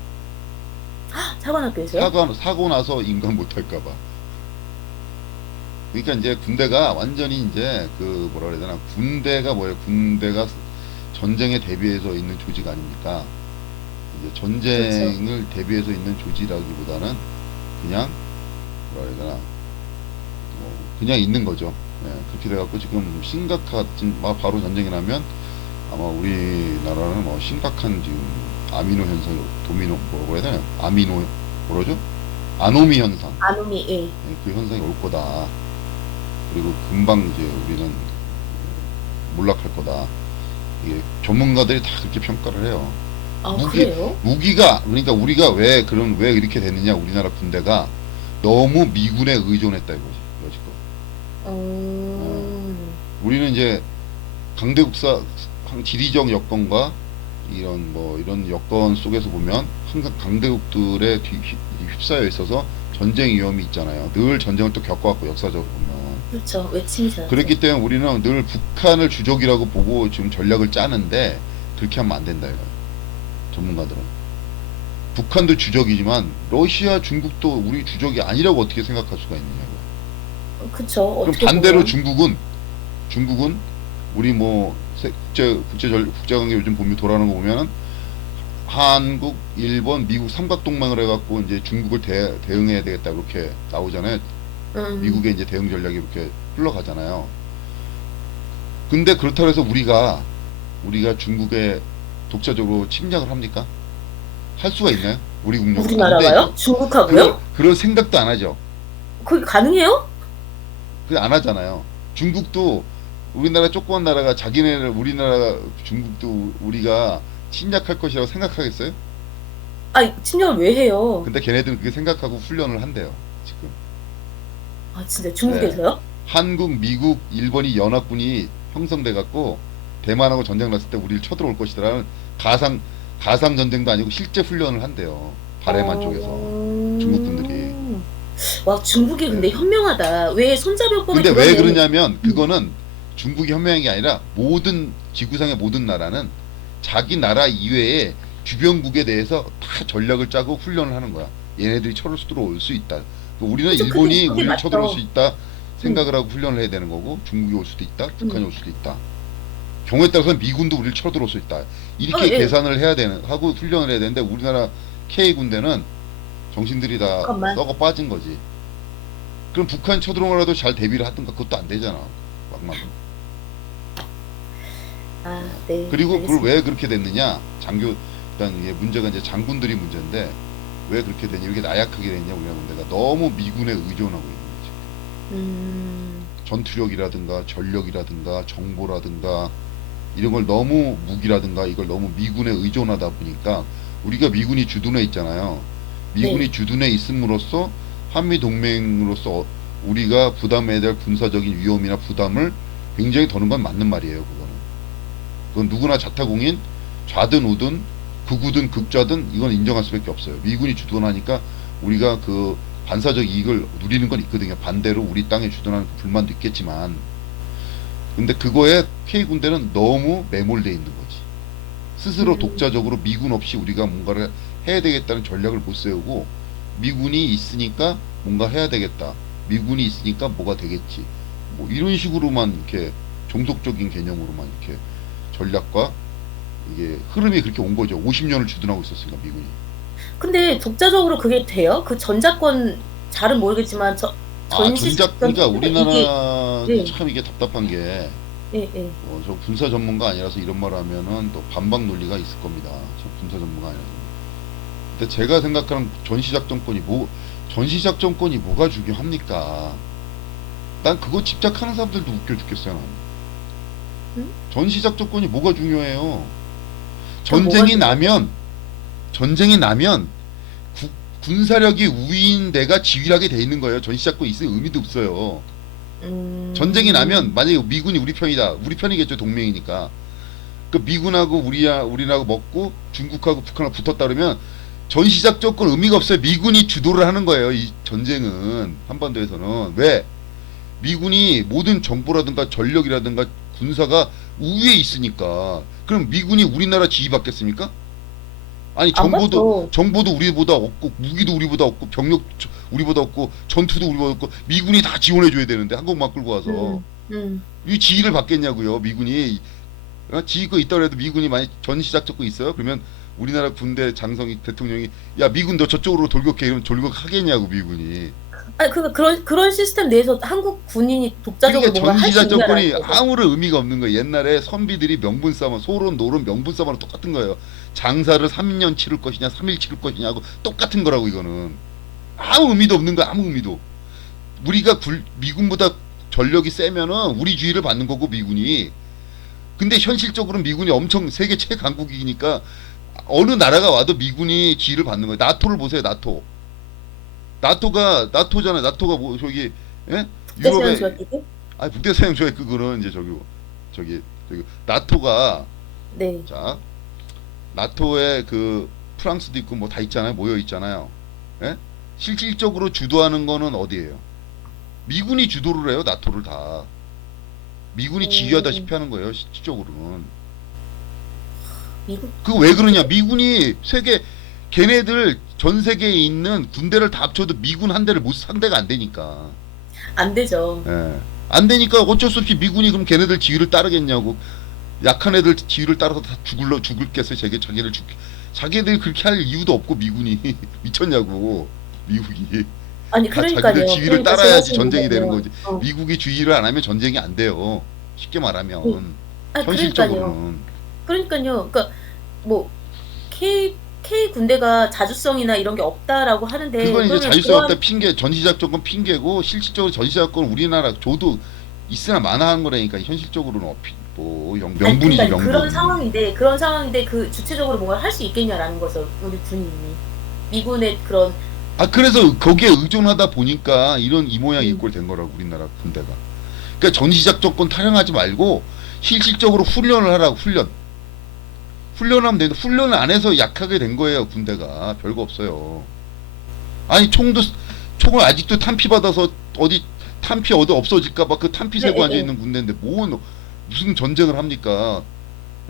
사관학교에서요? 사고 나서 인간 못할까봐. 그러니까 이제 군대가 완전히 이제 그 뭐라 그래야 되나, 군대가 뭐예요? 군대가 전쟁에 대비해서 있는 조직 아닙니까? 이제 전쟁을 그렇죠. 대비해서 있는 조직이라기보다는 그냥 뭐라 해야 되나, 그냥 있는 거죠. 예, 그렇게 돼갖고 지금 바로 전쟁이 나면 아마 우리나라는 뭐 심각한 지금 아미노 현상, 뭐라고 해야 되나? 뭐라죠? 아노미 현상. 아노미, 예. 예, 그 현상이 올 거다. 그리고 금방 이제 우리는 몰락할 거다. 이게 전문가들이 다 그렇게 평가를 해요. 그래요? 그러니까 우리가 왜 이렇게 됐느냐, 우리나라 군대가 너무 미군에 의존했다 이거지, 여지껏. 우리는 이제 강대국사 지리적 여건과 이런 여건 속에서 보면 항상 강대국들의 휩싸여 있어서 전쟁 위험이 있잖아요. 늘 전쟁을 또 겪어왔고, 역사적으로 보면. 그렇죠. 외침이 잘. 그렇기 때문에 우리는 늘 북한을 주적이라고 보고 지금 전략을 짜는데 그렇게 하면 안 된다 이거예요. 전문가들은. 북한도 주적이지만 러시아, 중국도 우리 주적이 아니라고 어떻게 생각할 수가 있느냐고. 그쵸. 그럼 어떻게 반대로 보면. 중국은 우리 뭐 국제관계 요즘 보면 돌아가는 거 보면 한국, 일본, 미국 삼각동맹을 해갖고 이제 중국을 대응해야 되겠다 그렇게 나오잖아요. 미국의 이제 대응 전략이 이렇게 흘러가잖아요. 근데 그렇다고 해서 우리가 중국에 독자적으로 침략을 합니까? 할 수가 있나요? 우리 국력으로 안 우리나라가요? 되죠. 중국하고요? 그런 생각도 안 하죠. 그게 가능해요? 그게 안 하잖아요. 중국도 우리나라 조그만 나라가 자기네를 우리나라 중국도 우리가 침략할 것이라고 생각하겠어요? 아, 침략을 왜 해요? 근데 걔네들은 그렇게 생각하고 훈련을 한대요. 지금. 아, 진짜 네. 중국에서요? 한국, 미국, 일본이 연합군이 형성돼 갖고 대만하고 전쟁 났을 때 우리를 쳐들어올 것이라는 가상 전쟁도 아니고 실제 훈련을 한대요. 바레만 쪽에서 중국 분들이. 와, 중국이 근데 네. 현명하다. 왜 손자병법을 근데 왜 그러면 그러냐면 그거는 중국이 현명한 게 아니라 모든 지구상의 모든 나라는 자기 나라 이외에 주변국에 대해서 다 전략을 짜고 훈련을 하는 거야. 얘네들이 쳐들어올 수 있다. 우리는 그죠, 일본이 그게 우리를 맞죠. 쳐들어올 수 있다 생각을 하고 훈련을 해야 되는 거고, 중국이 올 수도 있다, 북한이 올 수도 있다. 경우에 따라서는 미군도 우리를 쳐들어올 수 있다. 이렇게 예. 계산을 해야 되는 하고 훈련을 해야 되는데 우리나라 K 군대는 정신들이 다 잠깐만. 썩어 빠진 거지. 그럼 북한 쳐들어오라도 잘 대비를 하든가. 그것도 안 되잖아. 막만. 아, 네. 그리고 그걸 알겠습니다. 왜 그렇게 됐느냐? 일단 이게 문제가 이제 장군들이 문제인데 왜 그렇게 되냐? 이렇게 나약하게 됐냐? 우리나라 군대가 너무 미군에 의존하고 있는 거지. 전투력이라든가 전력이라든가 정보라든가 이런 걸 너무 무기라든가 이걸 너무 미군에 의존하다 보니까 우리가 미군이 주둔해 있잖아요. 미군이 네. 주둔해 있음으로써 한미 동맹으로서 우리가 부담해야 될 군사적인 위험이나 부담을 굉장히 더는 건 맞는 말이에요. 그건 누구나 자타공인 좌든 우든 극우든 극좌든 이건 인정할 수밖에 없어요. 미군이 주둔하니까 우리가 그 반사적 이익을 누리는 건 있거든요. 반대로 우리 땅에 주둔하는 불만도 있겠지만, 근데 그거에 K군대는 너무 매몰돼 있는 거지. 스스로 독자적으로 미군 없이 우리가 뭔가를 해야 되겠다는 전략을 못 세우고, 미군이 있으니까 뭔가 해야 되겠다, 미군이 있으니까 뭐가 되겠지, 뭐 이런 식으로만 이렇게 종속적인 개념으로만 이렇게 전략과 이게 흐름이 그렇게 온 거죠. 50년을 주둔하고 있었으니까 미군이. 근데 독자적으로 그게 돼요? 그 전작권 잘은 모르겠지만 그러니까 우리나라 네. 참 이게 답답한 게, 예. 저 군사 전문가 아니라서 이런 말 하면은 또 반박 논리가 있을 겁니다. 저 군사 전문가 아니라서. 근데 제가 생각하는 전시작전권이 뭐가 중요합니까? 난 그거 집착하는 사람들도 웃겨 죽겠어요. 나는. 응? 전시작전권이 뭐가 중요해요? 그럼 뭐가 전쟁이 나면 군사력이 우위인 데가 지휘하게 돼 있는 거예요. 전시작권이 있을 의미도 없어요. 전쟁이 나면 만약에 미군이 우리 편이다. 우리 편이겠죠. 동맹이니까. 그 미군하고 우리하고 먹고 중국하고 북한하고 붙었다 그러면 전시작전권 의미가 없어요. 미군이 주도를 하는 거예요. 이 전쟁은 한반도에서는. 왜? 미군이 모든 정보라든가 전력이라든가 군사가 우위에 있으니까. 그럼 미군이 우리나라 지휘받겠습니까? 아니 안 받죠. 정보도 우리보다 없고 무기도 우리보다 없고 병력 우리보다 없고 전투도 우리보다 없고 미군이 다 지원해 줘야 되는데 한국만 끌고 와서 이 지휘를 받겠냐고요. 미군이 지휘권 있다고 해도 미군이 만약 전시작전권 있어요? 그러면 우리나라 군대 장성이 대통령이 야 미군 너 저쪽으로 돌격해 이러면 돌격하겠냐고 미군이. 아니 그런 시스템 내에서 한국 군인이 독자적으로 그러니까 뭔가 할 수 있냐는 전시작전권이 거죠. 아무런 의미가 없는 거예요. 옛날에 선비들이 명분 싸움, 소론, 노론, 명분 싸움하고 똑같은 거예요. 장사를 3년 치를 것이냐, 3일 치를 것이냐고 똑같은 거라고 이거는. 아무 의미도 없는 거야, 아무 의미도. 우리가 미군보다 전력이 세면은 우리 주의를 받는 거고 미군이. 근데 현실적으로는 미군이 엄청 세계 최강국이니까 어느 나라가 와도 미군이 지휘를 받는 거예요. 나토를 보세요, 나토. 나토잖아요. 나토가 뭐 저기 국제시장 유럽에 조약기구? 북대서양 조약 그거는 이제 저기 나토가 네. 자 나토에 그 프랑스도 있고 뭐 다 있잖아요. 모여 있잖아요. 예? 실질적으로 주도하는 거는 어디예요? 미군이 주도를 해요. 나토를 다 미군이 지휘하다시피 하는 거예요. 실질적으로는. 미국 그거 왜 그러냐? 미군이 세계 걔네들 전 세계에 있는 군대를 다 합쳐도 미군 한 대를 못 상대가 안 되니까. 안 되죠. 예. 안 되니까 어쩔 수 없이 미군이 그럼 걔네들 지휘를 따르겠냐고. 약한 애들 지휘를 따라서 다 죽을겠어요. 자기들 그렇게 할 이유도 없고 미군이 미쳤냐고. 미국이 아니 다 자기들 그러니까요. 지휘를 그러니까 따라야지 제가 전쟁이 되는 생각하면 거지. 어. 미국이 지휘를 안 하면 전쟁이 안 돼요. 쉽게 말하면 아 그러니까요. 현실적으로는. 그러니까요. 그러니까 뭐 K 군대가 자주성이나 이런 게 없다라고 하는데 그건 이제 그러면 자율성 그러한 없다 핑계, 전시작전권 핑계고 실질적으로 전시작권 우리나라 줘도 있으나 마나한 거라니까. 현실적으로는 아니, 명분이지 그러니까 명분. 그런 상황인데 그 주체적으로 뭔가를 할 수 있겠냐라는 거죠. 우리 군인이 미군의 그런 아 그래서 거기에 의존하다 보니까 이 모양 이 음, 꼴 된 거라고 우리나라 군대가. 그러니까 전시작전권 타령하지 말고 실질적으로 훈련을 하라고. 훈련하면 되는데 훈련을 안 해서 약하게 된 거예요 군대가. 별거 없어요. 아니 총을 아직도 탄피 받아서 탄피 없어질까봐 그 탄피 네, 세고 네, 앉아 네. 있는 군대인데 무슨 전쟁을 합니까?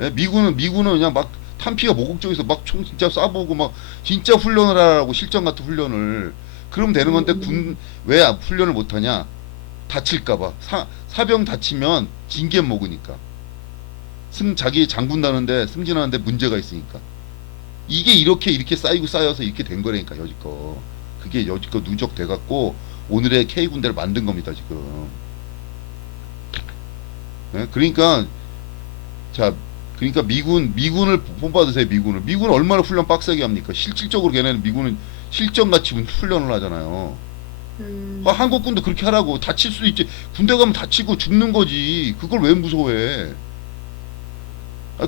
예, 미군은 그냥 막 탄피가 모국적에서 막 총 진짜 쏴보고 막 진짜 훈련을 하라고. 실전 같은 훈련을. 그러면 되는 건데 음, 왜 훈련을 못 하냐? 다칠까봐. 사병 다치면 징계 먹으니까. 자기 장군 다는데 승진하는데 문제가 있으니까. 이게 이렇게 쌓여서 이렇게 된 거라니까 여지껏. 그게 여지껏 누적돼 갖고 오늘의 K 군대를 만든 겁니다 지금. 예? 자 그러니까 미군을 본받으세요. 미군은 얼마나 훈련 빡세게 합니까? 실질적으로 걔네는 미군은 실전같이 훈련을 하잖아요. 음, 한국 군도 그렇게 하라고. 다칠 수도 있지. 군대 가면 다치고 죽는 거지. 그걸 왜 무서워해?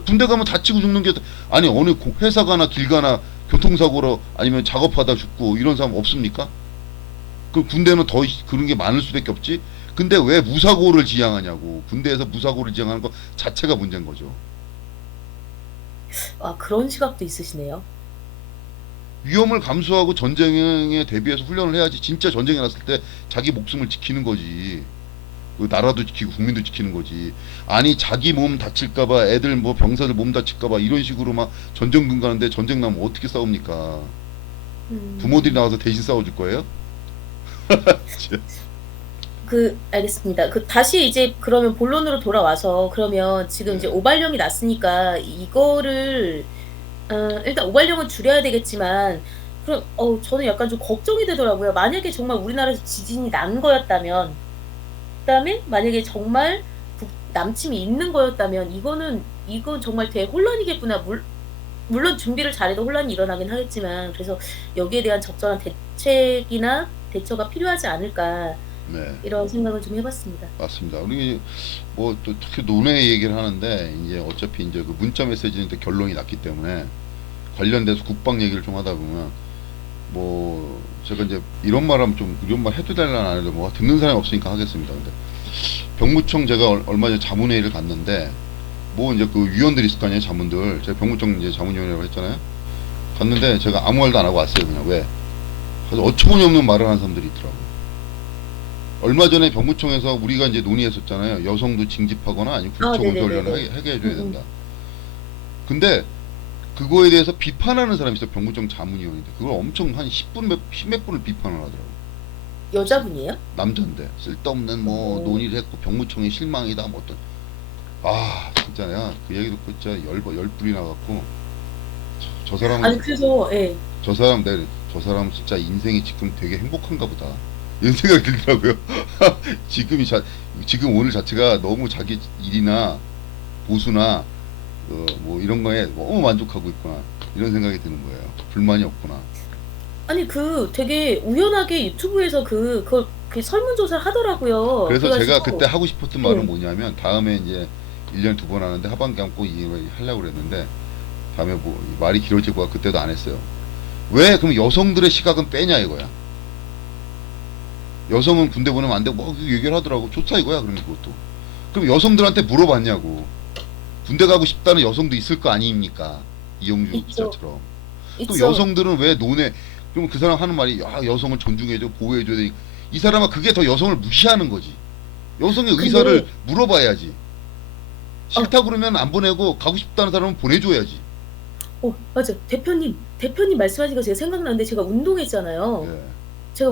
군대 가면 다치고 죽는 게, 아니 어느 회사 가나 길 가나 교통사고로 아니면 작업하다 죽고 이런 사람 없습니까? 그 군대는 더 그런 게 많을 수밖에 없지. 근데 왜 무사고를 지향하냐고. 군대에서 무사고를 지향하는 것 자체가 문제인 거죠. 아 그런 시각도 있으시네요. 위험을 감수하고 전쟁에 대비해서 훈련을 해야지. 진짜 전쟁이 났을 때 자기 목숨을 지키는 거지. 그 나라도 지키고 국민도 지키는 거지. 아니 자기 몸 다칠까봐, 애들 뭐 병사들 몸 다칠까봐 이런 식으로 막 전쟁금 가는데 전쟁 나면 어떻게 싸웁니까? 부모들이 음, 나와서 대신 싸워줄 거예요? 알겠습니다. 다시 이제 그러면 본론으로 돌아와서 그러면 지금 이제 네. 오발령이 났으니까 이거를 일단 오발령은 줄여야 되겠지만 그럼 저는 약간 좀 걱정이 되더라고요. 만약에 정말 우리나라에서 지진이 난 거였다면 그다음에 만약에 정말 남침이 있는 거였다면 이건 정말 대혼란이겠구나. 물론 준비를 잘해도 혼란이 일어나긴 하겠지만 그래서 여기에 대한 적절한 대책이나 대처가 필요하지 않을까 네, 이런 생각을 좀 해봤습니다. 맞습니다. 우리 뭐 또 특히 논의 얘기를 하는데 이제 어차피 이제 그 문자 메시지는 또 결론이 났기 때문에 관련돼서 국방 얘기를 좀 하다 보면 뭐 제가 이제 이런 말 해도 될라나 안 해도 뭐 듣는 사람이 없으니까 하겠습니다. 근데 병무청 제가 얼마 전에 자문회의를 갔는데 뭐 이제 그 위원들이 있을 거 아니에요, 자문들. 제가 병무청 이제 자문위원회라고 했잖아요. 갔는데 제가 아무 말도 안 하고 왔어요, 그냥. 왜? 그래서 어처구니없는 말을 하는 사람들이 있더라고. 얼마 전에 병무청에서 우리가 이제 논의했었잖아요. 여성도 징집하거나 아니면 아, 국토건설위원회 네네네네. 하게 해줘야 음, 된다. 근데 그거에 대해서 비판하는 사람이 있어요. 병무청 자문위원인데 그걸 엄청 한 10몇 분을 비판을 하더라고. 여자분이에요? 남잔데 쓸데없는 뭐 어. 논의를 했고 병무청이 실망이다 뭐 어떤. 진짜 내가 그 얘기 듣고 진짜 열불이 나갖고 저 아니, 사람은 그래서, 예. 저 사람 진짜 인생이 지금 되게 행복한가 보다 이런 생각이 들더라고요. 지금 오늘 자체가 너무 자기 일이나 보수나 뭐 이런 거에 너무 만족하고 있구나 이런 생각이 드는 거예요. 불만이 없구나. 아니, 되게 우연하게 유튜브에서 그 설문조사를 하더라고요. 그래서 제가 그래가지고, 그때 하고 싶었던 말은 예. 뭐냐면 다음에 이제 1년에 2번 하는데 하반기 한번 꼭 하려고 그랬는데 다음에 뭐 말이 길어지고 그때도 안 했어요. 왜 그럼 여성들의 시각은 빼냐 이거야. 여성은 군대 보내면 안 되고 뭐 얘기를 하더라고. 좋다 이거야. 그럼 그것도. 그럼 여성들한테 물어봤냐고. 군대 가고 싶다는 여성도 있을 거 아닙니까? 이용주 있죠. 기자처럼. 그럼 있죠. 여성들은 왜 논에 그럼 그 사람 하는 말이 야 여성을 존중해줘 보호해줘야 되니까 이 사람은 그게 더 여성을 무시하는 거지. 여성의 의사를 근데, 물어봐야지. 어, 싫다 그러면 안 보내고 가고 싶다는 사람은 보내줘야지. 맞아. 대표님 말씀하신 거 제가 생각나는데 제가 운동했잖아요. 예. 제가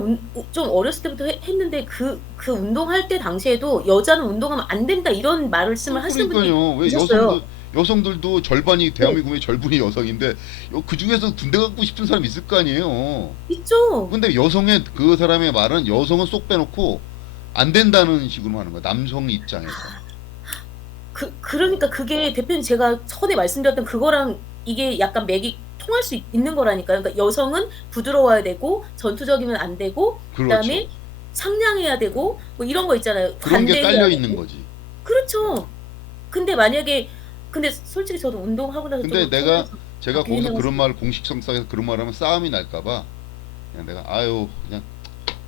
좀 어렸을 때부터 했는데 그 운동할 때 당시에도 여자는 운동하면 안 된다 이런 말씀을 하시는 분이 그러니까요. 왜 계셨어요. 여성들도 절반이 네, 대한민국의 절반이 여성인데 그 중에서 군대 가고 싶은 사람 있을 거 아니에요. 있죠. 근데 여성의 그 사람의 말은 여성은 쏙 빼놓고 안 된다는 식으로 하는 거야. 남성 입장에서. 그러니까 그게 대표님 제가 전에 말씀드렸던 그거랑 이게 약간 맥이 통할 수 있는 거라니까요. 그러니까 여성은 부드러워야 되고 전투적이면 안 되고 그렇죠. 그다음에 상냥해야 되고 뭐 이런 거 있잖아요. 그런 게 관대해야 깔려 있는 되고. 거지. 그렇죠. 근데 솔직히 저도 운동하고 나서 근데 좀 제가 바뀌긴 거기서 그런 해가지고. 말 공식성상에서 그런 말 하면 싸움이 날까봐 그냥 내가 아유 그냥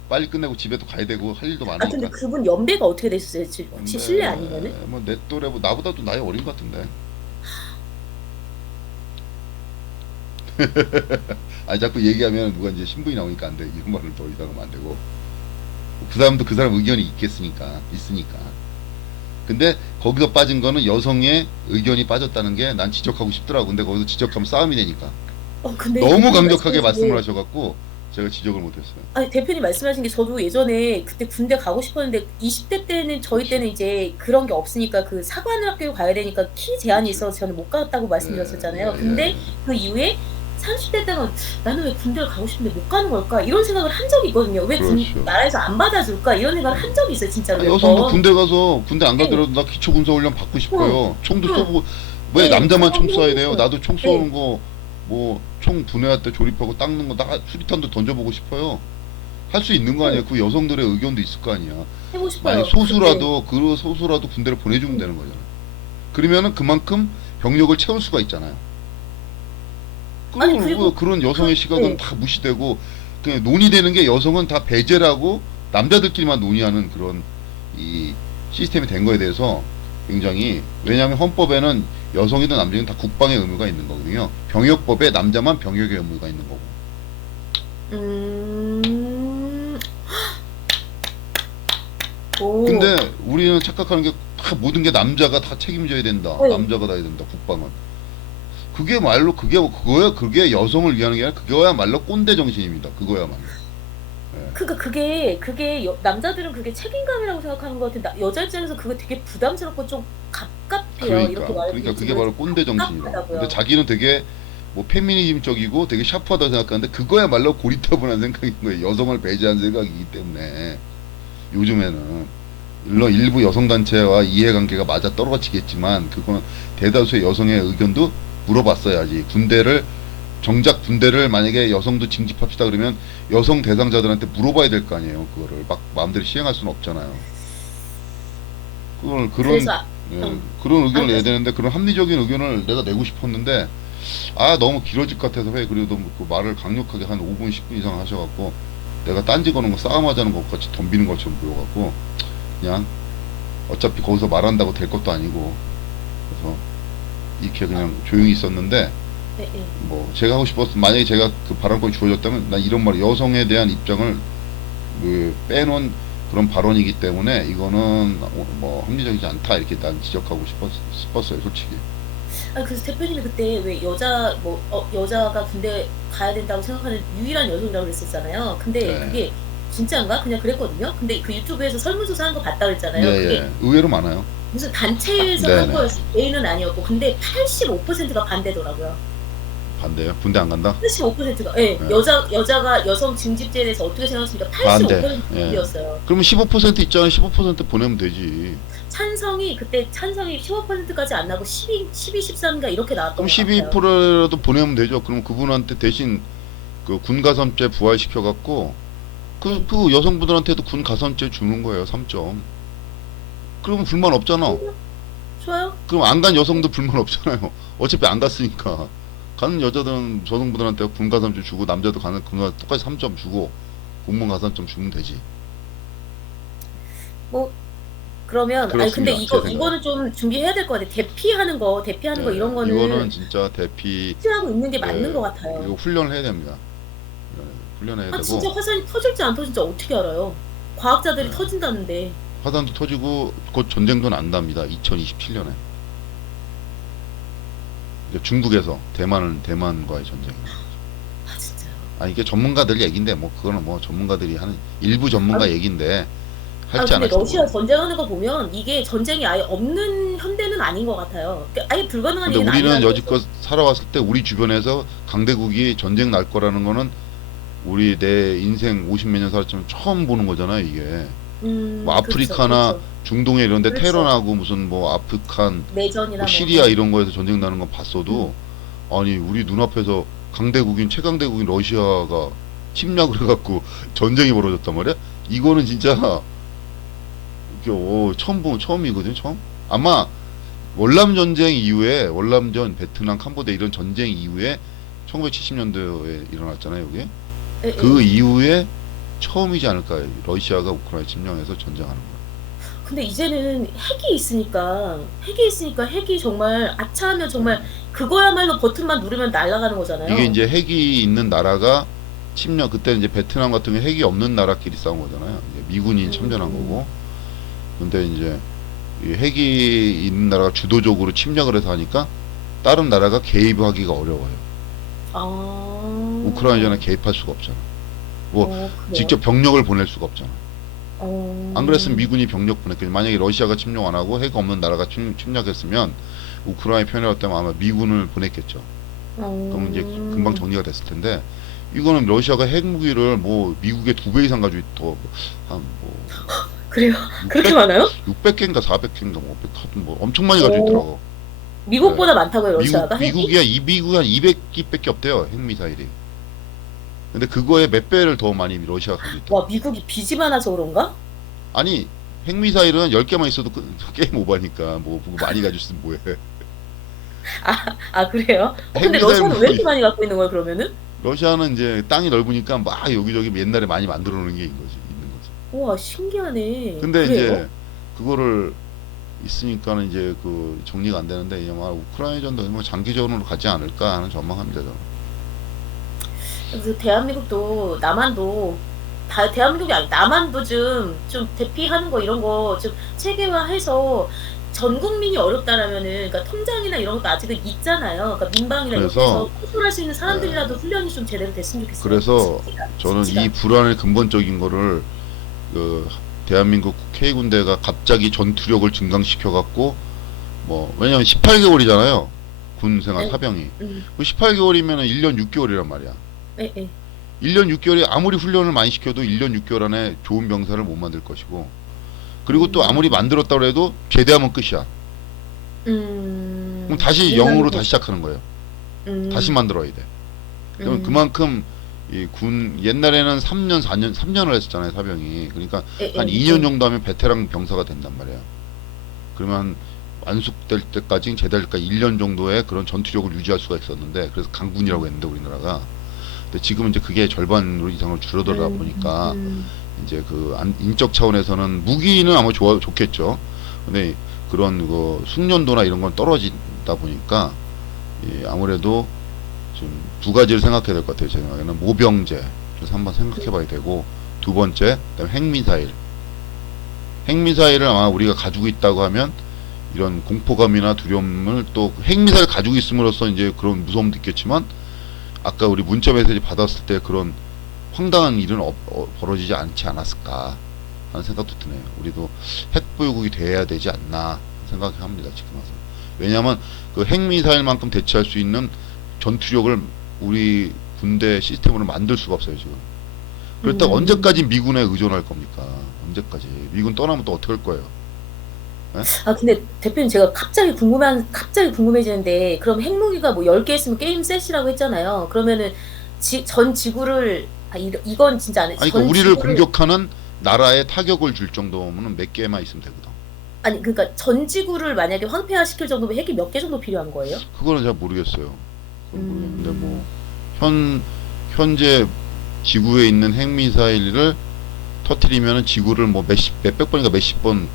빨리 끝내고 집에도 가야 되고 할 일도 근데 많으니까. 그분 연배가 어떻게 되셨어요? 혹시 실례 아니면은? 근데 뭐 내 또래 뭐 나보다도 나이 어린 것 같은데. 아 자꾸 얘기하면 누가 이제 신분이 나오니까 안 돼. 이런 말을 더 이상 하면 안 되고. 그 사람도 그 사람 의견이 있으니까. 근데 거기서 빠진 거는 여성의 의견이 빠졌다는 게 난 지적하고 싶더라고. 근데 거기서 지적하면 싸움이 되니까. 근데 너무 대표님 강력하게 말씀하신 말씀을 게 하셔갖고 제가 지적을 못했어요. 아니 대표님 말씀하신 게 저도 예전에 그때 군대 가고 싶었는데 20대 때는 저희 그렇지. 때는 이제 그런 게 없으니까 그 사관학교 가야 되니까 키 제한이 그렇지. 있어서 저는 못 갔다고 말씀드렸었잖아요. 근데 예. 그 이후에 30대 때는 나는 왜 군대를 가고 싶은데 못 가는 걸까? 이런 생각을 한 적이 있거든요. 왜 그렇죠. 나라에서 안 받아줄까? 이런 생각을 한 적이 있어요, 진짜로 몇 여성도 번. 군대 가서 군대 안 네. 가더라도 나 기초군사훈련 받고 응, 싶어요. 총도 응. 쏘고 왜 네, 남자만 총 그런 쏴야 게 돼요? 있어요. 나도 총 네. 쏘는 거 뭐 총 분해할 때 조립하고 닦는 거 다 수리탄도 던져보고 싶어요. 할 수 있는 거 아니야? 응, 그 여성들의 의견도 있을 거 아니야. 해보고 만약 싶어요. 근데 소수라도 군대를 보내주면 되는 거잖아. 그러면은 그만큼 병력을 채울 수가 있잖아요. 아니 그리고 그리고 그런 여성의 시각은 네. 다 무시되고 그냥 논의되는 게 여성은 다 배제라고 남자들끼리만 논의하는 그런 이 시스템이 된 거에 대해서 굉장히 왜냐하면 헌법에는 여성이든 남자이든 다 국방의 의무가 있는 거거든요. 병역법에 남자만 병역의 의무가 있는 거고. 음, 오, 근데 우리는 착각하는 게 다 모든 게 남자가 다 책임져야 된다. 네. 남자가 다 해야 된다. 국방은. 그게 말로 그게 여성을 위하는 게 아니라 그거야말로 꼰대 정신입니다. 그거야말로. 예. 그러니까 그게 남자들은 그게 책임감이라고 생각하는 것 같은데 여자 입장에서 그거 되게 부담스럽고 좀 갑갑해요. 이렇게 그러니까 그게 바로 말해주지만 꼰대 정신이라고. 근데 갑갑하다고요. 자기는 되게 뭐 페미니즘적이고 되게 샤프하다고 생각하는데 그거야말로 고리타분한 생각인 거예요. 여성을 배제한 생각이기 때문에 요즘에는 물론 일부 여성 단체와 이해관계가 맞아 떨어지겠지만 그거는 대다수의 여성의 의견도 물어봤어야지. 정작 군대를 만약에 여성도 징집합시다 그러면 여성 대상자들한테 물어봐야 될 거 아니에요. 그거를 막 마음대로 시행할 수는 없잖아요. 그걸 그래서 그런 의견을 내야 그래서 되는데 그런 합리적인 의견을 내가 내고 싶었는데 너무 길어질 것 같아서 왜 그래도 그 말을 강력하게 한 5분 10분 이상 하셔갖고 내가 딴지 거는 거 싸움하자는 것 같이 덤비는 것처럼 보여갖고 그냥 어차피 거기서 말한다고 될 것도 아니고 그래서 이렇게 그냥 조용히 있었는데 네, 네. 뭐 제가 하고 싶었 만약에 제가 그 발언권이 주어졌다면 난 이런 말 여성에 대한 입장을 빼놓은 그런 발언이기 때문에 이거는 뭐 합리적이지 않다 이렇게 난 지적하고 싶었어요 솔직히. 그래서 대표님이 그때 왜 여자가 군대 가야 된다고 생각하는 유일한 여성이라고 그랬었잖아요. 근데 네. 그게 진짜인가? 그냥 그랬거든요. 근데 그 유튜브에서 설문조사 한 거 봤다 예, 그랬잖아요. 그게 예. 의외로 많아요. 무슨 단체에서 한 네네. 거였어요. 개인은 아니었고. 근데 85%가 반대더라고요. 반대요. 군대 안 간다? 85%가, 예, 예. 여자가 여성 징집제에 대해서 어떻게 생각하십니까? 반대. 85% 예. 반대였어요. 그러면 15% 있잖아요. 15% 보내면 되지. 그때 찬성이 15%까지 안 나고 12, 13인가 이렇게 나왔던 그럼 것 같아요. 12%라도 보내면 되죠. 그럼 그분한테 대신 그 군가산죄 부활시켜갖고 그 여성분들한테도 군가산죄 주는 거예요. 3점. 그러면 불만 없잖아. 좋아요? 그럼 안 간 여성도 불만 없잖아요. 어차피 안 갔으니까. 가는 여자들은 여성분들한테 군가산점 주고 남자도 가는 군가 똑같이 3점 주고 공무원 가산점 주면 되지. 뭐, 그러면, 근데 그렇습니다. 제 생각에. 이거는 좀 준비해야 될 것 같아요. 대피하는 거, 이런 이거는 거는 진짜 대피 하고 있는 게 맞는 것 이거 같아요. 훈련을 해야 됩니다. 훈련해야 진짜 되고 화산이 터질지 안 터질지 어떻게 알아요? 과학자들이 예, 터진다는데. 화산도 터지고 곧 전쟁도 난답니다. 2027년에. 그러니까 중국에서 대만과의 전쟁. 아 진짜요? 아니 이게 전문가들 얘긴데 뭐 그거는 뭐 전문가들이 하는 일부 전문가 아, 얘긴데 아 할지 안 근데 할지도 러시아 모르겠네. 전쟁하는 거 보면 이게 전쟁이 아예 없는 현대는 아닌 것 같아요. 그러니까 아예 불가능한 근데 얘기는 우리는 아니라는 거죠. 여지껏 살아왔을 때 우리 주변에서 강대국이 전쟁 날 거라는 거는 우리 내 인생 50몇 년 살았지만 처음 보는 거잖아요, 이게. 뭐 그렇죠, 아프리카나 그렇죠, 중동에 이런 데 테러 그렇죠. 나고 무슨 뭐 아프간 뭐 내전이나 뭐, 시리아 이런 거에서 전쟁 나는 건 봤어도 음, 아니 우리 눈앞에서 강대국인 최강대국인 러시아가 침략을 해갖고 전쟁이 벌어졌단 말이야. 이거는 진짜 이게 처음이거든 처음. 아마 월남 전쟁 이후에 월남전 베트남 캄보디아 이런 전쟁 이후에 1970년도에 일어났잖아요 이게. 예, 그 예. 이후에 처음이지 않을까. 러시아가 우크라이나 침략해서 전쟁하는 거야. 근데 이제는 핵이 정말 아차하면 정말 그거야말로 버튼만 누르면 날아가는 이게 거잖아요. 이제 핵이 있는 나라가 침략, 그때 이제 베트남 같은 경우 핵이 없는 나라끼리 싸운 거잖아요. 이제 미군이 참전한 음, 거고. 근데 이제 이 핵이 있는 나라가 주도적으로 침략을 해서 하니까 다른 나라가 개입하기가 어려워요. 우크라이나는 아, 개입할 수가 없잖아. 뭐 그래요? 직접 병력을 보낼 수가 없잖아. 안 그랬으면 어, 미군이 병력 보냈겠지. 만약에 러시아가 침략 안 하고 핵 없는 나라가 침략했으면 우크라이나 편이었 다면 아마 미군을 보냈겠죠. 그럼 이제 금방 어, 정리가 됐을 텐데 이거는 러시아가 핵무기를 뭐 미국의 2배 이상 가지고 있더 한뭐 그래요? 그렇게 600 많아요? 600개인가 400개인가 뭐 500, 뭐 엄청 많이 가지고 오, 있더라고. 네. 미국보다 많다고요, 미국 러시아가 핵이? 미국이야 이 미국이 한 200기밖에 없대요 핵미사일이. 근데 그거에 몇 배를 더 많이 러시아가 가지고 있더라고. 와, 미국이 빚이 많아서 그런가? 아니 핵미사일은 10개만 있어도 게임 오버니까 뭐 그거 많이 가지고 있으면 뭐해. 그래요? 근데 핵미사일 러시아는 뭐 왜 이렇게 많이 갖고 있는 거예요, 그러면은? 러시아는 이제 땅이 넓으니까 막 여기저기 옛날에 많이 만들어 놓은 게 있는 거지. 우와, 신기하네. 근데 그래요? 이제 그거를 있으니까는 이제 그 정리가 안 되는데 아마 우크라이나전도 뭐 장기전으로 가지 않을까 하는 전망합니다 저는. 그래서 대한민국도 남한도 다 대한민국이 아니 남한도 좀 대피하는 거 이런 거 좀 체계화해서 전 국민이 어렵다라면은 그러니까 통장이나 이런 것도 아직은 있잖아요. 그러니까 민방이나 이런 그래서 데서 컨트롤할 수 있는 예, 사람들이라도 훈련이 좀 제대로 됐으면 좋겠어요. 그래서 쉽지가 저는 쉽지가 이 않죠. 불안의 근본적인 거를 그 대한민국 K군대가 갑자기 전투력을 증강시켜 갖고 뭐 왜냐면 18개월이잖아요 군 생활 네. 사병이. 음, 그 18개월이면은 1년 6개월이란 말이야. 예, 예. 1년 6개월이 아무리 훈련을 많이 시켜도 1년 6개월 안에 좋은 병사를 못 만들 것이고 그리고 또 아무리 음, 만들었다고 해도 제대하면 끝이야. 그럼 다시 민간이 0으로 다시 시작하는 거예요. 다시 음, 만들어야 돼. 그럼 음, 그만큼 이 군 옛날에는 3년 4년 3년을 했었잖아요 사병이. 그러니까 예, 한 예, 2년 예. 정도 하면 베테랑 병사가 된단 말이야. 그러면 완숙될 때까지 제대할 때까지 1년 정도의 그런 전투력을 유지할 수가 있었는데 그래서 강군이라고 했는데 우리나라가. 근데 지금은 이제 그게 절반 이상으로 줄어들다 보니까 음, 이제 그 인적 차원에서는 무기는 아마 좋겠죠. 근데 그런 그 숙련도나 이런 건 떨어진다 보니까 아무래도 좀 두 가지를 생각해야 될 것 같아요. 제 생각에는 모병제 그래서 한번 생각해봐야 되고 두 번째 그다음에 핵미사일을 아마 우리가 가지고 있다고 하면 이런 공포감이나 두려움을 또 핵미사일 가지고 있음으로써 이제 그런 무서움도 있겠지만 아까 우리 문자 메시지 받았을 때 그런 황당한 일은 벌어지지 않지 않았을까 하는 생각도 드네요. 우리도 핵보유국이 돼야 되지 않나 생각합니다. 지금 와서. 왜냐하면 그 핵미사일만큼 대체할 수 있는 전투력을 우리 군대 시스템으로 만들 수가 없어요 지금. 그렇다고 언제까지 음. 미군에 의존할 겁니까? 언제까지? 미군 떠나면 또 어떻게 할 거예요? 예? 근데 대표님 제가 갑자기 궁금해지는데 그럼 핵무기가 뭐 10개 있으면 게임 셋이라고 했잖아요. 그러면은 전 지구를 이건 진짜 안 해. 아니, 그러니까 전 우리를 지구를 공격하는 나라에 타격을 줄 정도면 몇 개만 있으면 되거든. 아니 그러니까 전 지구를 만약에 황폐화 시킬 정도면 핵이 몇 개 정도 필요한 거예요? 그거는 잘 모르겠어요. 그건 모르겠는데 뭐 음. 현 현재 지구에 있는 핵미사일을 터트리면은 지구를 뭐 몇백 번인가 몇십 번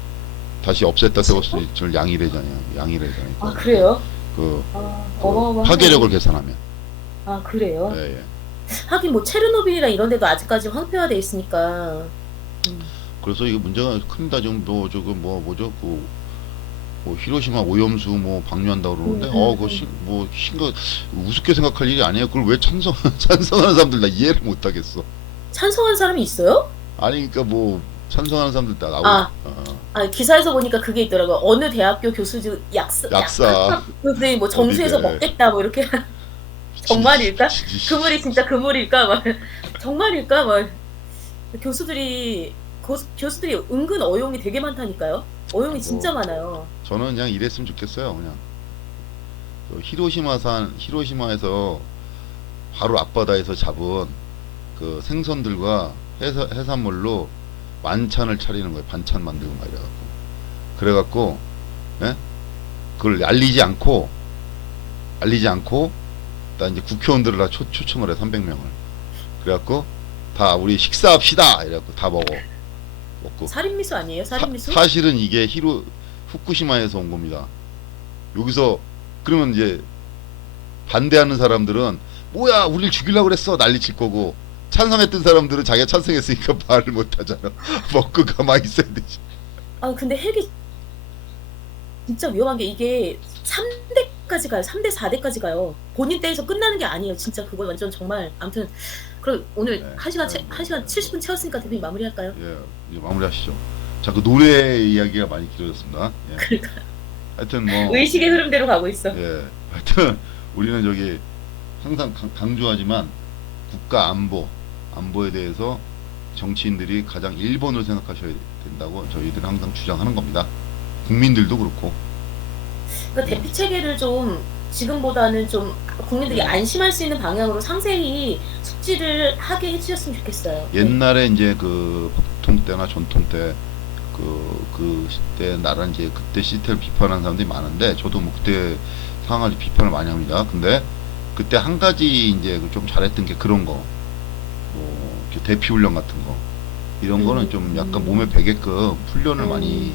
다시 없앴다 세웠을 양이래잖아요. 양이래잖아요. 그러니까 그래요? 그, 그 파괴력을 어마어마하네. 계산하면. 그래요? 예, 예. 하긴 뭐 체르노빌이나 이런 데도 아직까지 황폐화돼 있으니까. 음. 그래서 이게 문제가 큽니다. 지금 뭐 저거 뭐 뭐죠? 그 뭐 히로시마 오염수 뭐 방류한다고 그러는데 그거 뭐 신거 우습게 생각할 일이 아니에요. 그걸 왜 찬성하는 사람들 나 이해를 못 하겠어. 찬성한 사람이 있어요? 아니 그러니까 뭐 찬성하는 사람들 다 나오고 아, 기사에서 보니까 그게 있더라고요. 어느 대학교 교수들 약사 교수들이 뭐 정수해서 어디래. 먹겠다 뭐 이렇게 정말일까? 진짜. 그물이 진짜 그물일까? 막 정말일까? 막 교수들이 교수들이 은근 어용이 되게 많다니까요. 어용이 진짜 많아요. 저는 그냥 이랬으면 좋겠어요. 그냥 그 히로시마에서 바로 앞바다에서 잡은 그 생선들과 해산물로 만찬을 차리는 거예요. 반찬 만들고 막 그래갖고 예? 그걸 알리지 않고 나 이제 국회의원들을 다 초청을 해 300명을. 그래갖고 다 우리 식사합시다. 이래갖고 다 먹고. 살인미수 아니에요? 살인미수? 사실은 이게 후쿠시마에서 온 겁니다. 여기서 그러면 이제 반대하는 사람들은 뭐야 우리를 죽이려고 그랬어 난리 칠 거고, 찬성했던 사람들은 자기가 찬성했으니까 말을 못 하잖아. 먹고 가만히 있어야 되지. 아 근데 핵이 진짜 위험한 게 이게 3대까지 가요. 3대 4대까지 가요. 본인 때에서 끝나는 게 아니에요. 진짜 그거 완전 정말 아무튼 그럼 오늘 네. 1시간 70분 채웠으니까 대표님 마무리할까요? 예, 이제 마무리하시죠. 자, 그 노래 이야기가 많이 길어졌습니다. 예. 그러니까 하여튼 뭐 의식의 흐름대로 가고 있어. 예, 하여튼 우리는 저기 항상 강조하지만 국가 안보에 대해서 정치인들이 가장 1번으로 생각하셔야 된다고 저희들은 항상 주장하는 겁니다. 국민들도 그렇고. 그러니까 대피 체계를 좀 지금보다는 좀 국민들이 안심할 수 있는 방향으로 상세히 숙지를 하게 해주셨으면 좋겠어요. 옛날에 이제 그 북통 때나 전통 때 그때 나라 이제 그때 시스템을 비판하는 사람들이 많은데 저도 뭐 그때 상황을 비판을 많이 합니다. 근데 그때 한 가지 이제 좀 잘했던 게 그런 거, 뭐 대피 훈련 같은 거 이런 거는 좀 약간 몸에 배게끔 훈련을 많이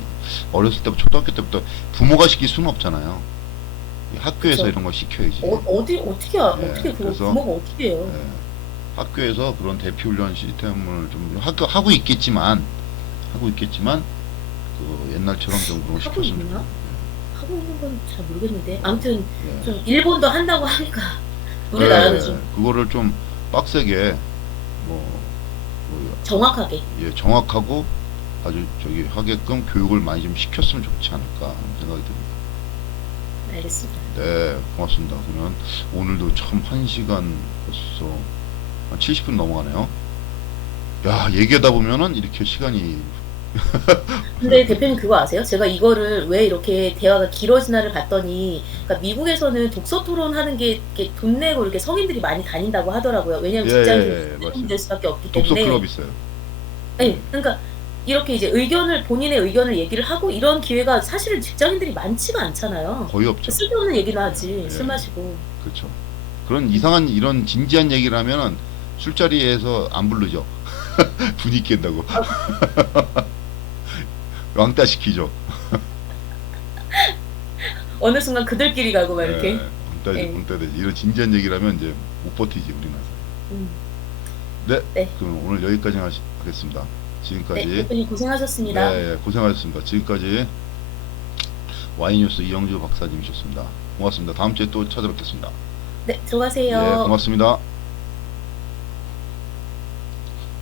어렸을 때부터 초등학교 때부터 부모가 시킬 수는 없잖아요. 학교에서 그쵸. 이런 걸 시켜야지. 어떻게 그거 그래서 부모가 어떻게 해요? 예, 학교에서 그런 대피 훈련 시스템을 좀 하고 있겠지만 그 옛날처럼 좀 그런 거 하고 시켰으면 있나? 좋겠어요. 하고 있는 건 잘 모르겠는데 아무튼 예. 좀 일본도 한다고 하니까 우리나라도 좀 그거를 좀 빡세게 뭐 정확하게. 예, 정확하고 아주 저기 하게끔 교육을 많이 좀 시켰으면 좋지 않을까 하는 생각이 듭니다. 알겠습니다. 네, 고맙습니다. 그러면 오늘도 참 1시간 벌써 한 70분 넘어가네요. 야, 얘기하다 보면은 이렇게 시간이 근데 대표님 그거 아세요? 제가 이거를 왜 이렇게 대화가 길어지나를 봤더니 그러니까 미국에서는 독서 토론 하는 게 이렇게 돈 내고 이렇게 성인들이 많이 다닌다고 하더라고요. 왜냐면 직장에서 맞습니다. 될 수밖에 없기 독서 때문에. 클럽 있어요. 네, 그러니까 이렇게 이제 본인의 의견을 얘기를 하고 이런 기회가 사실은 직장인들이 많지가 않잖아요. 거의 없죠. 쓸데없는 얘기나 하지. 예. 술 마시고. 그렇죠. 그런 이상한 이런 진지한 얘기를 하면은 술자리에서 안 부르죠. 분위기 깬다고. 왕따 시키죠. 어느 순간 그들끼리 가고 막 이렇게. 왕따 되지. 이런 진지한 얘기를 하면 이제 못 버티지 우리나라. 음. 네. 네. 그럼 오늘 여기까지 하겠습니다. 지금까지. 네, 대표님 고생하셨습니다. 네, 고생하셨습니다. 지금까지 와이뉴스 이영주 박사님이셨습니다. 고맙습니다. 다음 주에 또 찾아뵙겠습니다. 네, 들어가세요. 네, 고맙습니다.